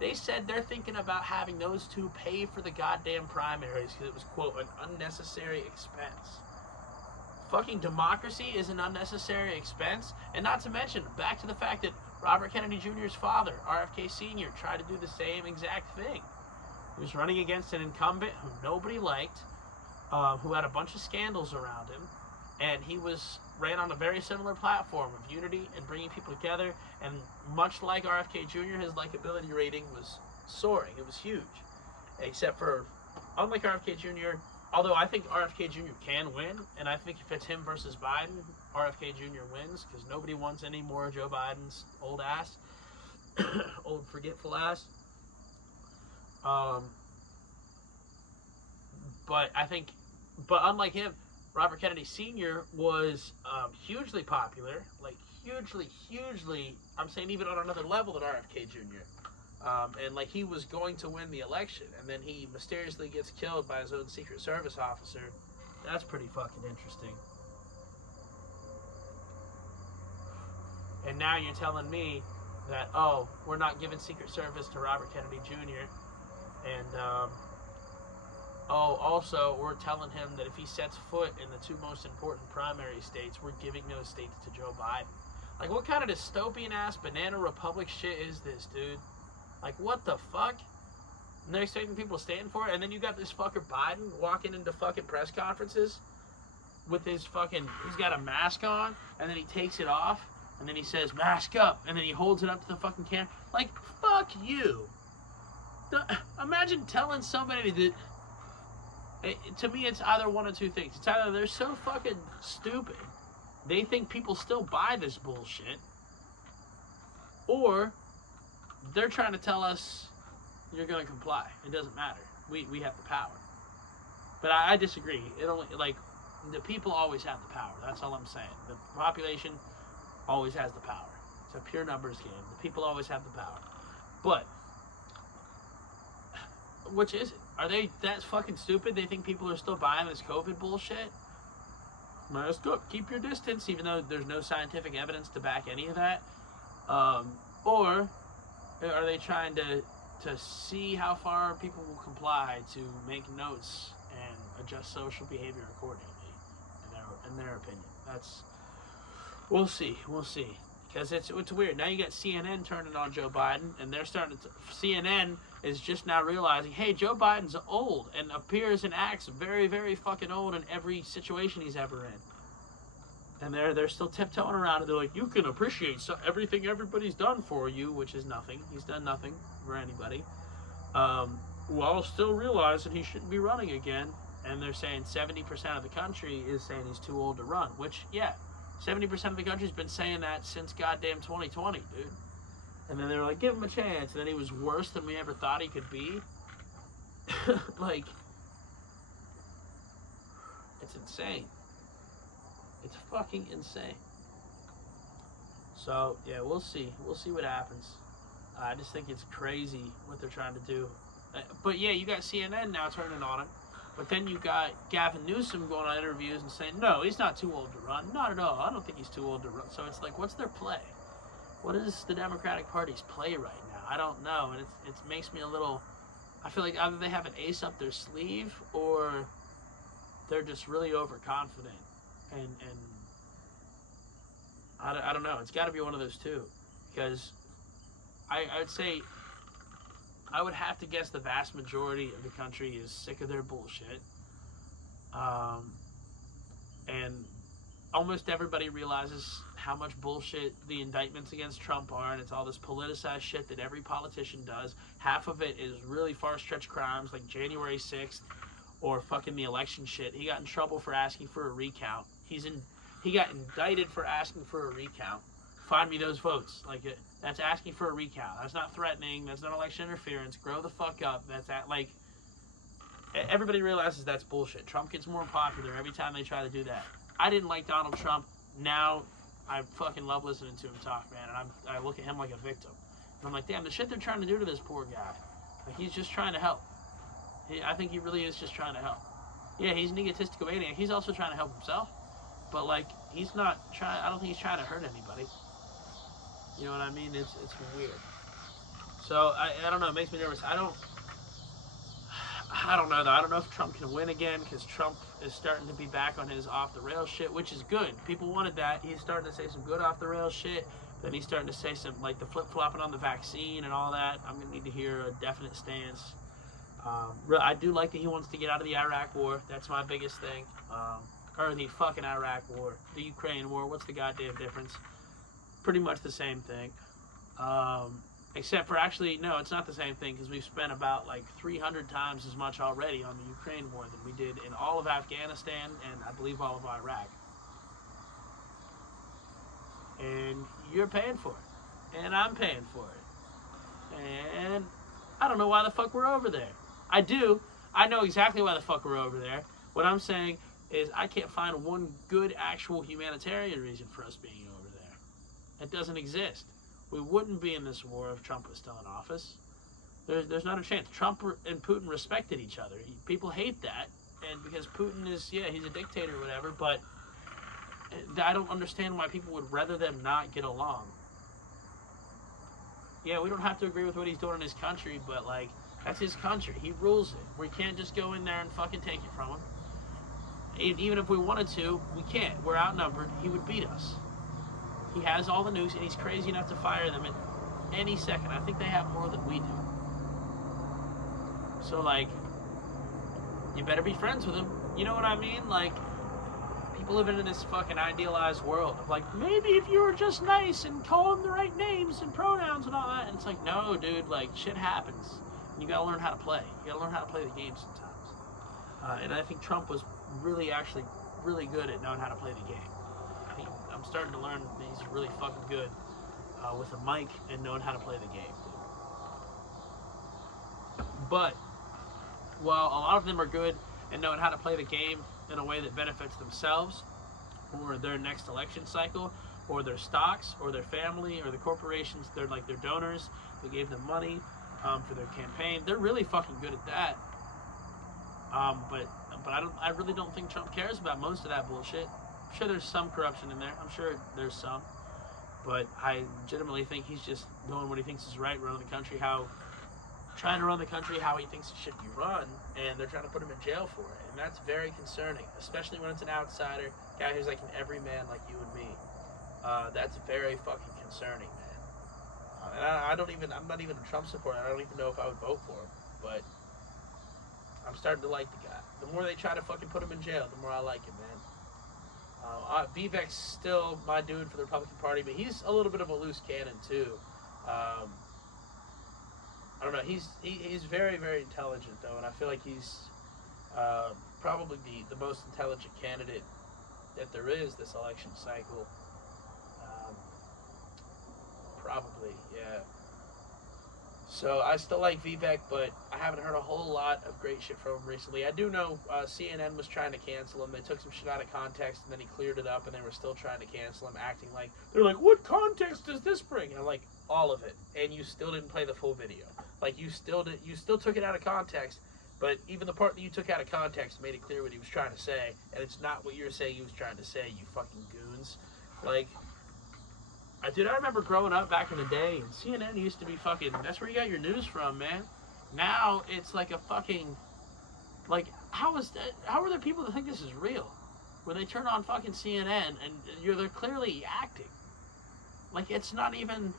they said they're thinking about having those two pay for the goddamn primaries because it was, quote, an unnecessary expense. Fucking democracy is an unnecessary expense. And not to mention, back to the fact that Robert Kennedy Jr.'s father, RFK Sr., tried to do the same exact thing. He was running against an incumbent who nobody liked, who had a bunch of scandals around him, and he ran on a very similar platform of unity and bringing people together, and much like RFK Jr., his likability rating was soaring. It was huge. Except for, unlike RFK Jr., although I think RFK Jr. can win, and I think if it's him versus Biden, RFK Jr. wins, because nobody wants any more of Joe Biden's old ass, old forgetful ass. But unlike him, Robert Kennedy Sr. was hugely popular, like hugely, I'm saying even on another level than RFK Jr. And like he was going to win the election, and then he mysteriously gets killed by his own Secret Service officer. That's pretty fucking interesting. And now you're telling me that, oh, we're not giving Secret Service to Robert Kennedy Jr. And, also, we're telling him that if he sets foot in the two most important primary states, we're giving those states to Joe Biden. Like, what kind of dystopian-ass banana republic shit is this, dude? Like, what the fuck? And they're expecting people to stand for it, and then you got this fucker Biden walking into fucking press conferences with his fucking, he's got a mask on, and then he takes it off, and then he says, mask up, and then he holds it up to the fucking camera. Like, fuck you. Imagine telling somebody that, to me, it's either one of two things. It's either they're so fucking stupid, they think people still buy this bullshit, or they're trying to tell us you're going to comply. It doesn't matter. We have the power. But I disagree. It only, like, the people always have the power. That's all I'm saying. The population always has the power. It's a pure numbers game. The people always have the power. But which is it? Are they that fucking stupid? They think people are still buying this COVID bullshit? Mask up, keep your distance, even though there's no scientific evidence to back any of that. Or are they trying to see how far people will comply to make notes and adjust social behavior accordingly, in their opinion? We'll see. Because it's weird. Now you got CNN turning on Joe Biden, and they're CNN is just now realizing, hey, Joe Biden's old and appears and acts very, very fucking old in every situation he's ever in. And they're still tiptoeing around it. They're like, you can appreciate everything everybody's done for you, which is nothing. He's done nothing for anybody. While still realizing he shouldn't be running again. And they're saying 70% of the country is saying he's too old to run, which, yeah, 70% of the country's been saying that since goddamn 2020, dude. And then they were like, give him a chance. And then he was worse than we ever thought he could be. Like, it's insane. It's fucking insane. So, yeah, we'll see. We'll see what happens. I just think it's crazy what they're trying to do. But, yeah, you got CNN now turning on him. But then you got Gavin Newsom going on interviews and saying, no, he's not too old to run. Not at all. I don't think he's too old to run. So it's like, what's their play? What is the Democratic Party's play right now? I don't know. And it makes me a little... I feel like either they have an ace up their sleeve or they're just really overconfident. And I don't know. It's got to be one of those two. Because I would say... I would have to guess the vast majority of the country is sick of their bullshit. And almost everybody realizes how much bullshit the indictments against Trump are, and it's all this politicized shit that every politician does. Half of it is really far-stretched crimes like January 6th or fucking the election shit. He got in trouble for asking for a recount. He got indicted for asking for a recount. Find me those votes. Like, that's asking for a recount. That's not threatening. That's not election interference. Grow the fuck up. Like, everybody realizes that's bullshit. Trump gets more popular every time they try to do that. I didn't like Donald Trump. Now, I fucking love listening to him talk, man. And I look at him like a victim. And I'm like, damn, the shit they're trying to do to this poor guy. Like, he's just trying to help. I think he really is just trying to help. Yeah, he's an egotistical maniac. He's also trying to help himself. But, like, he's not trying... I don't think he's trying to hurt anybody. You know what I mean? It's weird. So I don't know. It makes me nervous. I don't know though. I don't know if Trump can win again because Trump is starting to be back on his off the rails shit, which is good. People wanted that. He's starting to say some good off the rails shit. Then he's starting to say some like the flip flopping on the vaccine and all that. I'm gonna need to hear a definite stance. I do like that he wants to get out of the Iraq war. That's my biggest thing. Or the fucking Iraq war, the Ukraine war. What's the goddamn difference? Pretty much the same thing. Except for actually, no, it's not the same thing because we've spent about like 300 times as much already on the Ukraine war than we did in all of Afghanistan and I believe all of Iraq. And you're paying for it. And I'm paying for it. And I don't know why the fuck we're over there. I do. I know exactly why the fuck we're over there. What I'm saying is I can't find one good actual humanitarian reason for us being over there. It doesn't exist. We wouldn't be in this war if Trump was still in office. There's not a chance. Trump and Putin respected each other. People hate that, and because Putin is, he's a dictator or whatever, but I don't understand why people would rather them not get along. Yeah, we don't have to agree with what he's doing in his country, but, like, that's his country. He rules it. We can't just go in there and fucking take it from him. Even if we wanted to, we can't. We're outnumbered. He would beat us. He has all the nukes, and he's crazy enough to fire them at any second. I think they have more than we do. So, like, you better be friends with him. You know what I mean? Like, people living in this fucking idealized world of, like, maybe if you were just nice and call them the right names and pronouns and all that. And it's like, no, dude, like, shit happens. And you gotta learn how to play. You gotta learn how to play the game sometimes. And I think Trump was really good at knowing how to play the game. I'm starting to learn that he's really fucking good with a mic and knowing how to play the game. But while a lot of them are good at knowing how to play the game in a way that benefits themselves or their next election cycle or their stocks or their family or the corporations, they're like their donors, they gave them money for their campaign. They're really fucking good at that. But I really don't think Trump cares about most of that bullshit. I'm sure there's some corruption in there. I'm sure there's some. But I legitimately think he's just doing what he thinks is right, trying to run the country how he thinks it should be run, and they're trying to put him in jail for it. And that's very concerning, especially when it's an outsider, guy who's like an everyman like you and me. That's very fucking concerning, man. And I'm not even a Trump supporter. I don't even know if I would vote for him. But I'm starting to like the guy. The more they try to fucking put him in jail, the more I like him, man. Vivek's still my dude for the Republican Party, but he's a little bit of a loose cannon too. I don't know. He's very, very intelligent though, and I feel like he's probably the most intelligent candidate that there is this election cycle. Probably, yeah. So I still like Vivek, but I haven't heard a whole lot of great shit from him recently. I do know CNN was trying to cancel him. They took some shit out of context, and then he cleared it up, and they were still trying to cancel him, acting like, they're like, what context does this bring? And I'm like, all of it. And you still didn't play the full video. Like, you still took it out of context, but even the part that you took out of context made it clear what he was trying to say, and it's not what you're saying he was trying to say, you fucking goons. Like, I remember growing up back in the day, and CNN used to be fucking, that's where you got your news from, man. Now, it's like a fucking, like, how are there people that think this is real? Where they turn on fucking CNN, and they're clearly acting. Like, it's not even,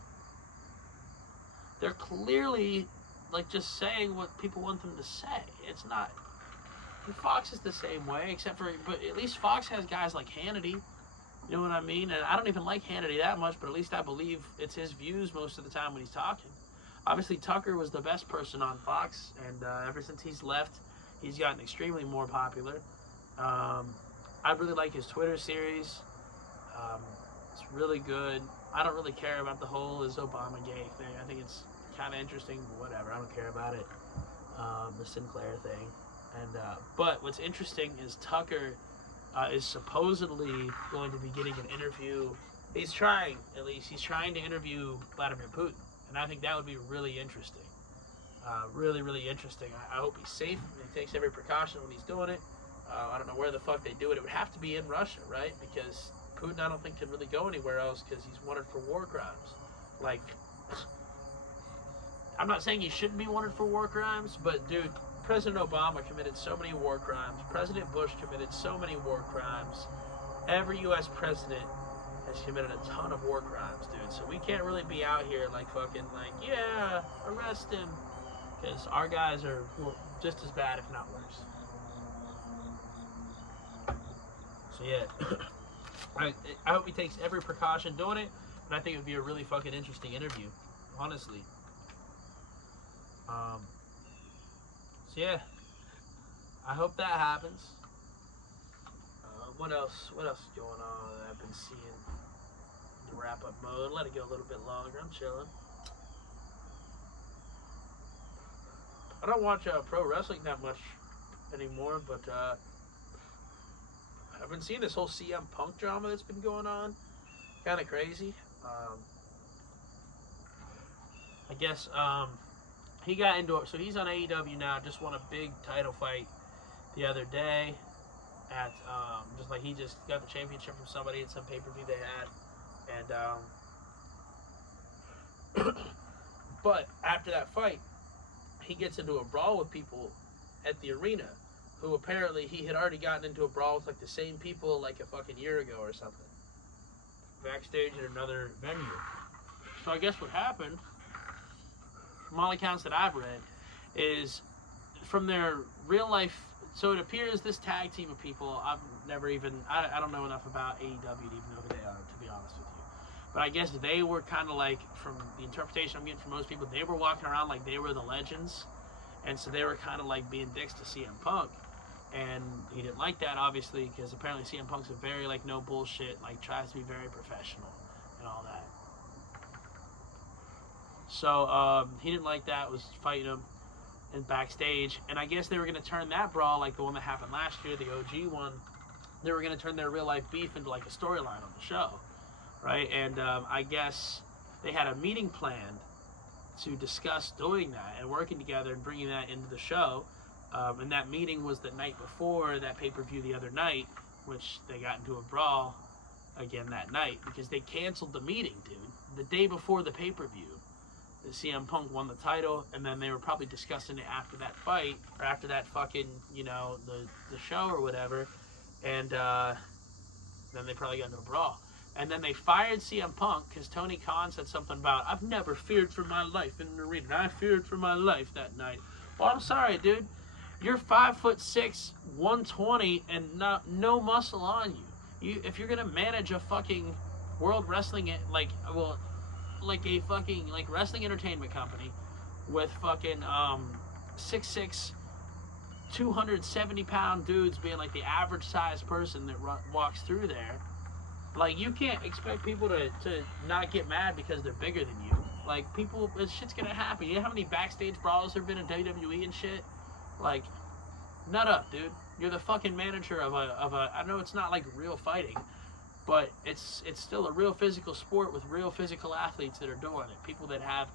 they're clearly, like, just saying what people want them to say. It's not, and Fox is the same way, but at least Fox has guys like Hannity. You know what I mean? And I don't even like Hannity that much, but at least I believe it's his views most of the time when he's talking. Obviously, Tucker was the best person on Fox, and ever since he's left, he's gotten extremely more popular. I really like his Twitter series. It's really good. I don't really care about the whole is Obama gay thing. I think it's kind of interesting, but whatever. I don't care about it. The Sinclair thing. But what's interesting is Tucker is supposedly going to be getting an interview. He's trying to interview Vladimir Putin, and I think that would be really interesting. Really, really interesting. I hope he's safe and he takes every precaution when he's doing it. I don't know where the fuck they do it. It would have to be in Russia, right? Because Putin, I don't think, can really go anywhere else because he's wanted for war crimes. Like, I'm not saying he shouldn't be wanted for war crimes, but dude, President Obama committed so many war crimes. President Bush committed so many war crimes. Every U.S. president has committed a ton of war crimes, dude. So we can't really be out here like fucking like, yeah, arrest him. Because our guys are just as bad, if not worse. So yeah, I hope he takes every precaution doing it, and I think it would be a really fucking interesting interview, honestly. So yeah, I hope that happens. What else is going on that I've been seeing in the wrap-up mode? Let it go a little bit longer. I'm chilling. I don't watch pro wrestling that much anymore, but I've been seeing this whole CM Punk drama that's been going on. Kind of crazy. I guess he got into it. So he's on AEW now. Just won a big title fight the other day. At just like he just got the championship from somebody at some pay-per-view they had. And but after that fight, he gets into a brawl with people at the arena who apparently he had already gotten into a brawl with like the same people like a fucking year ago or something. Backstage at another venue. So I guess what happened, from all accounts that I've read, is from their real life. So it appears this tag team of people, I've never even, I don't know enough about AEW to even know who they are, to be honest with you. But I guess they were kind of like, from the interpretation I'm getting from most people, they were walking around like they were the legends. And so they were kind of like being dicks to CM Punk. And he didn't like that, obviously, because apparently CM Punk's a very, like, no bullshit, like, tries to be very professional and all that. So he didn't like that, was fighting him in backstage. And I guess they were going to turn that brawl, like the one that happened last year, the OG one, they were going to turn their real-life beef into, like, a storyline on the show, right? And I guess they had a meeting planned to discuss doing that and working together and bringing that into the show. And that meeting was the night before that pay-per-view the other night, which they got into a brawl again that night because they canceled the meeting, dude. The day before the pay-per-view, the CM Punk won the title, and then they were probably discussing it after that fight, or after that fucking, you know, the show or whatever, and then they probably got into a brawl. And then they fired CM Punk because Tony Khan said something about, I've never feared for my life in an arena. I feared for my life that night. Well, I'm sorry, dude. You're 5'6", 120, and no muscle on you. If you're gonna manage a fucking world wrestling, like a fucking like wrestling entertainment company with fucking 6'6", 270-pound dudes being like the average size person that walks through there, like you can't expect people to not get mad because they're bigger than you. Like people, shit's gonna happen. You know how many backstage brawls there've been in WWE and shit? Like, nut up, dude. You're the fucking manager of a. I know it's not like real fighting, but it's still a real physical sport with real physical athletes that are doing it. People that have,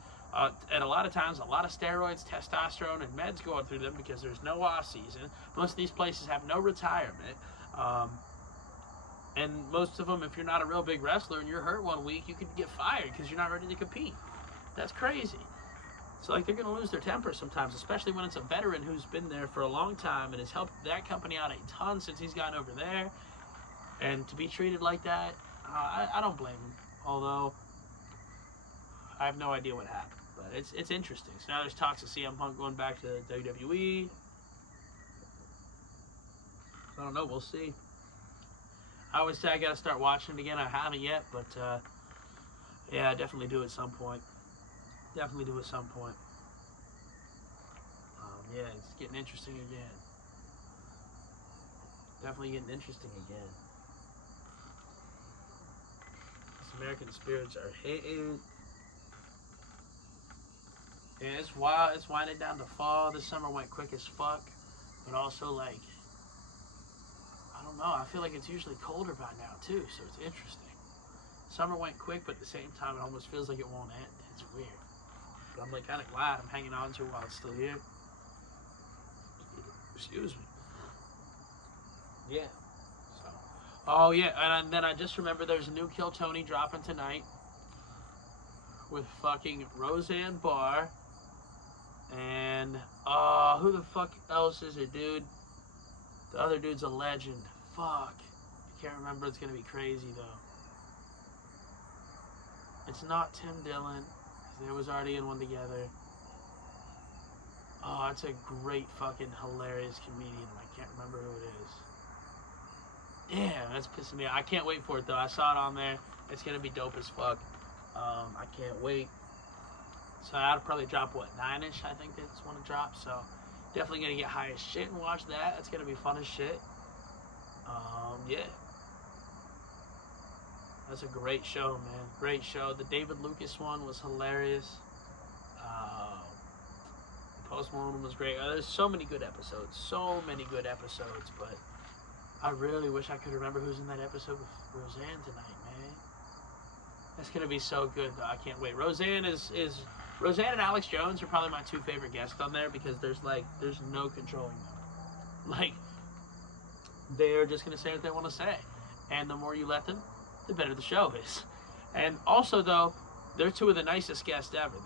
and a lot of times, a lot of steroids, testosterone, and meds going through them because there's no off season. Most of these places have no retirement, and most of them, if you're not a real big wrestler and you're hurt one week, you could get fired because you're not ready to compete. That's crazy. So, like, they're going to lose their temper sometimes, especially when it's a veteran who's been there for a long time and has helped that company out a ton since he's gotten over there. And to be treated like that, I don't blame him. Although, I have no idea what happened. But it's interesting. So now there's talks of CM Punk going back to WWE. I don't know. We'll see. I always say I got to start watching it again. I haven't yet, but yeah, I definitely do at some point. Definitely do at some point. Yeah, it's getting interesting again. Definitely getting interesting again. These American spirits are hitting. Yeah, it's wild. It's winding down to fall. This summer went quick as fuck. But also, like, I don't know. I feel like it's usually colder by now, too. So it's interesting. Summer went quick, but at the same time, it almost feels like it won't end. It's weird. But I'm like kind of glad I'm hanging on to it while it's still here. Excuse me. Yeah. So. Oh yeah, and then I just remember there's a new Kill Tony dropping tonight with fucking Roseanne Barr And, who the fuck else is it, dude? The other dude's a legend. Fuck. I can't remember. It's going to be crazy, though. It's not Tim Dillon. They was already in one together. Oh, that's a great fucking hilarious comedian. I can't remember who it is. Damn, that's pissing me off. I can't wait for it, though. I saw it on there. It's going to be dope as fuck. I can't wait. So I'll probably drop, 9-ish, I think that's when it drops. So definitely going to get high as shit and watch that. That's going to be fun as shit. Yeah. That's a great show, man. Great show. The David Lucas one was hilarious. Post Malone was great. There's so many good episodes. So many good episodes. But I really wish I could remember who's in that episode with Roseanne tonight, man. That's going to be so good, though. I can't wait. Roseanne Roseanne and Alex Jones are probably my two favorite guests on there because there's no controlling them. Like, they're just going to say what they want to say. And the more you let them, the better the show is. And also, though, they're two of the nicest guests ever.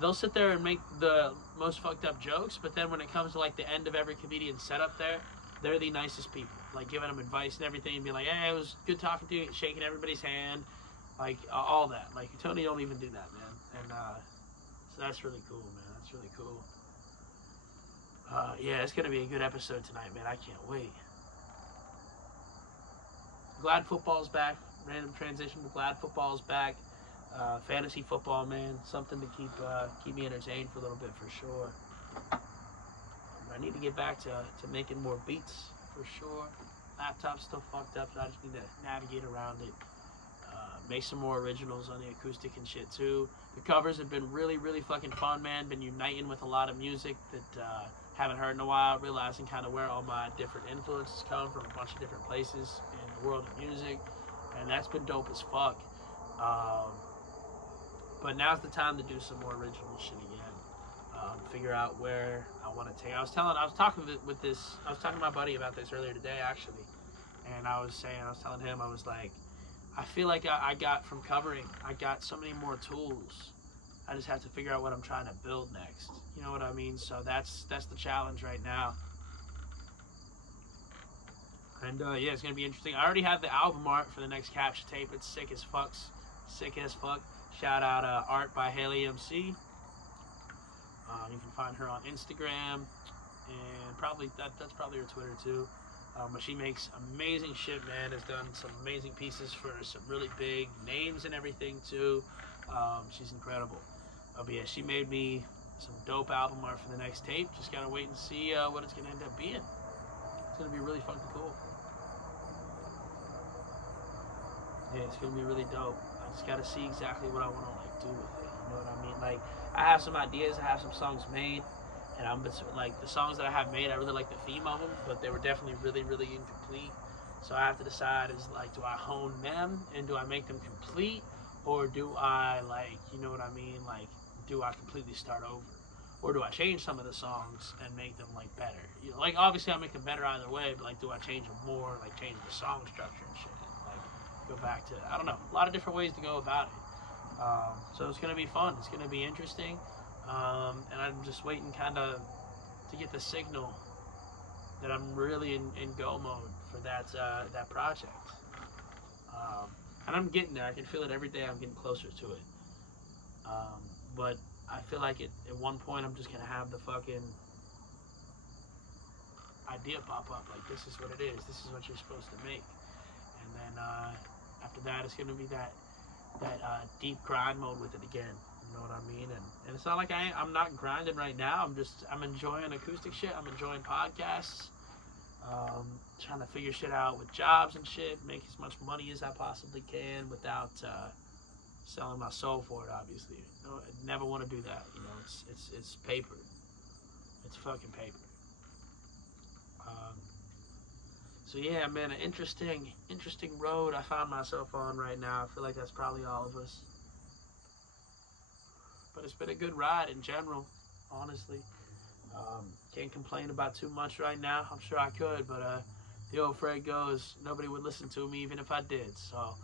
They'll sit there and make the most fucked up jokes, but then when it comes to, like, the end of every comedian setup there, they're the nicest people. Like, giving them advice and everything and be like, hey, it was good talking to you, shaking everybody's hand, like, all that. Like, Tony don't even do that, man. And, so that's really cool, man. That's really cool. Yeah, it's going to be a good episode tonight, man. I can't wait. Glad football's back. Random transition, but glad football's back. Fantasy football, man. Something to keep me entertained for a little bit, for sure. I need to get back to making more beats, for sure. Laptop's still fucked up, so I just need to navigate around it. Make some more originals on the acoustic and shit, too. The covers have been really, really fucking fun, man. Been uniting with a lot of music that haven't heard in a while. Realizing kind of where all my different influences come from, a bunch of different places in the world of music. And that's been dope as fuck. But now's the time to do some more original shit again. Figure out where I want to take. I was talking to my buddy about this earlier today, actually. And I was telling him, I was like, I feel like I got from covering, I got so many more tools. I just have to figure out what I'm trying to build next. You know what I mean? So that's the challenge right now. And yeah, it's gonna be interesting. I already have the album art for the next Captcha tape. It's sick as fuck. Shout out Art by Haley MC. You can find her on Instagram, and probably that's probably her Twitter too. But she makes amazing shit, man. Has done some amazing pieces for some really big names and everything too. She's incredible. But yeah, she made me some dope album art for the next tape. Just gotta wait and see what it's gonna end up being. It's gonna be really fucking cool. Yeah, it's gonna be really dope. I just gotta see exactly what I wanna do with it. You know what I mean? Like, I have some ideas. I have some songs made. And the songs that I have made, I really like the theme of them, but they were definitely really, really incomplete. So I have to decide do I hone them and do I make them complete, or do I you know what I mean? Like, do I completely start over, or do I change some of the songs and make them better? You know, obviously I make them better either way, but do I change them more, change the song structure and shit, go back to, I don't know, a lot of different ways to go about it. So it's gonna be fun. It's gonna be interesting. And I'm just waiting to get the signal that I'm really in go mode for that project. And I'm getting there. I can feel it every day. I'm getting closer to it. But I feel like at one point I'm just going to have the fucking idea pop up. This is what it is. This is what you're supposed to make. And then after that, it's going to be that deep grind mode with it again. You know what I mean? And it's not like I'm not grinding right now. I'm enjoying acoustic shit. I'm enjoying podcasts. Trying to figure shit out with jobs and shit. Make as much money as I possibly can without selling my soul for it, obviously. You know, I never want to do that. You know, it's paper. It's fucking paper. So yeah, man, an interesting road I found myself on right now. I feel like that's probably all of us. But it's been a good ride in general, honestly. Can't complain about too much right now. I'm sure I could, but the old phrase goes, nobody would listen to me even if I did. So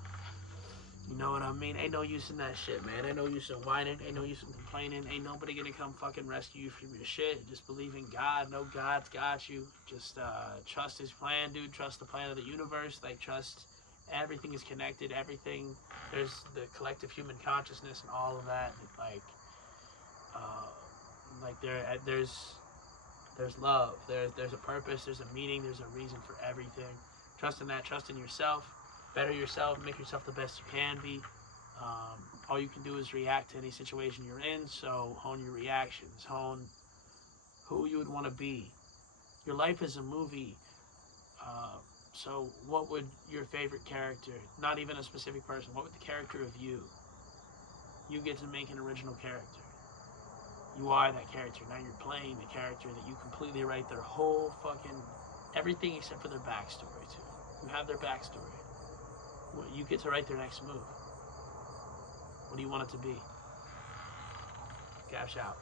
You know what I mean? Ain't no use in that shit, man. Ain't no use in whining. Ain't no use in complaining. Ain't nobody gonna come fucking rescue you from your shit. Just believe in God. Know God's got you. Just trust His plan, dude. Trust the plan of the universe. Like, trust everything is connected. Everything. There's the collective human consciousness and all of that. There's love. There's a purpose. There's a meaning. There's a reason for everything. Trust in that. Trust in yourself. Better yourself, make yourself the best you can be. All you can do is react to any situation you're in, so hone your reactions, hone who you would want to be. Your life is a movie, so what would your favorite character, not even a specific person, what would the character of you? You get to make an original character. You are that character. Now you're playing the character that you completely write their whole fucking, everything except for their backstory to. You have their backstory. You get to write their next move. What do you want it to be? Captcha out.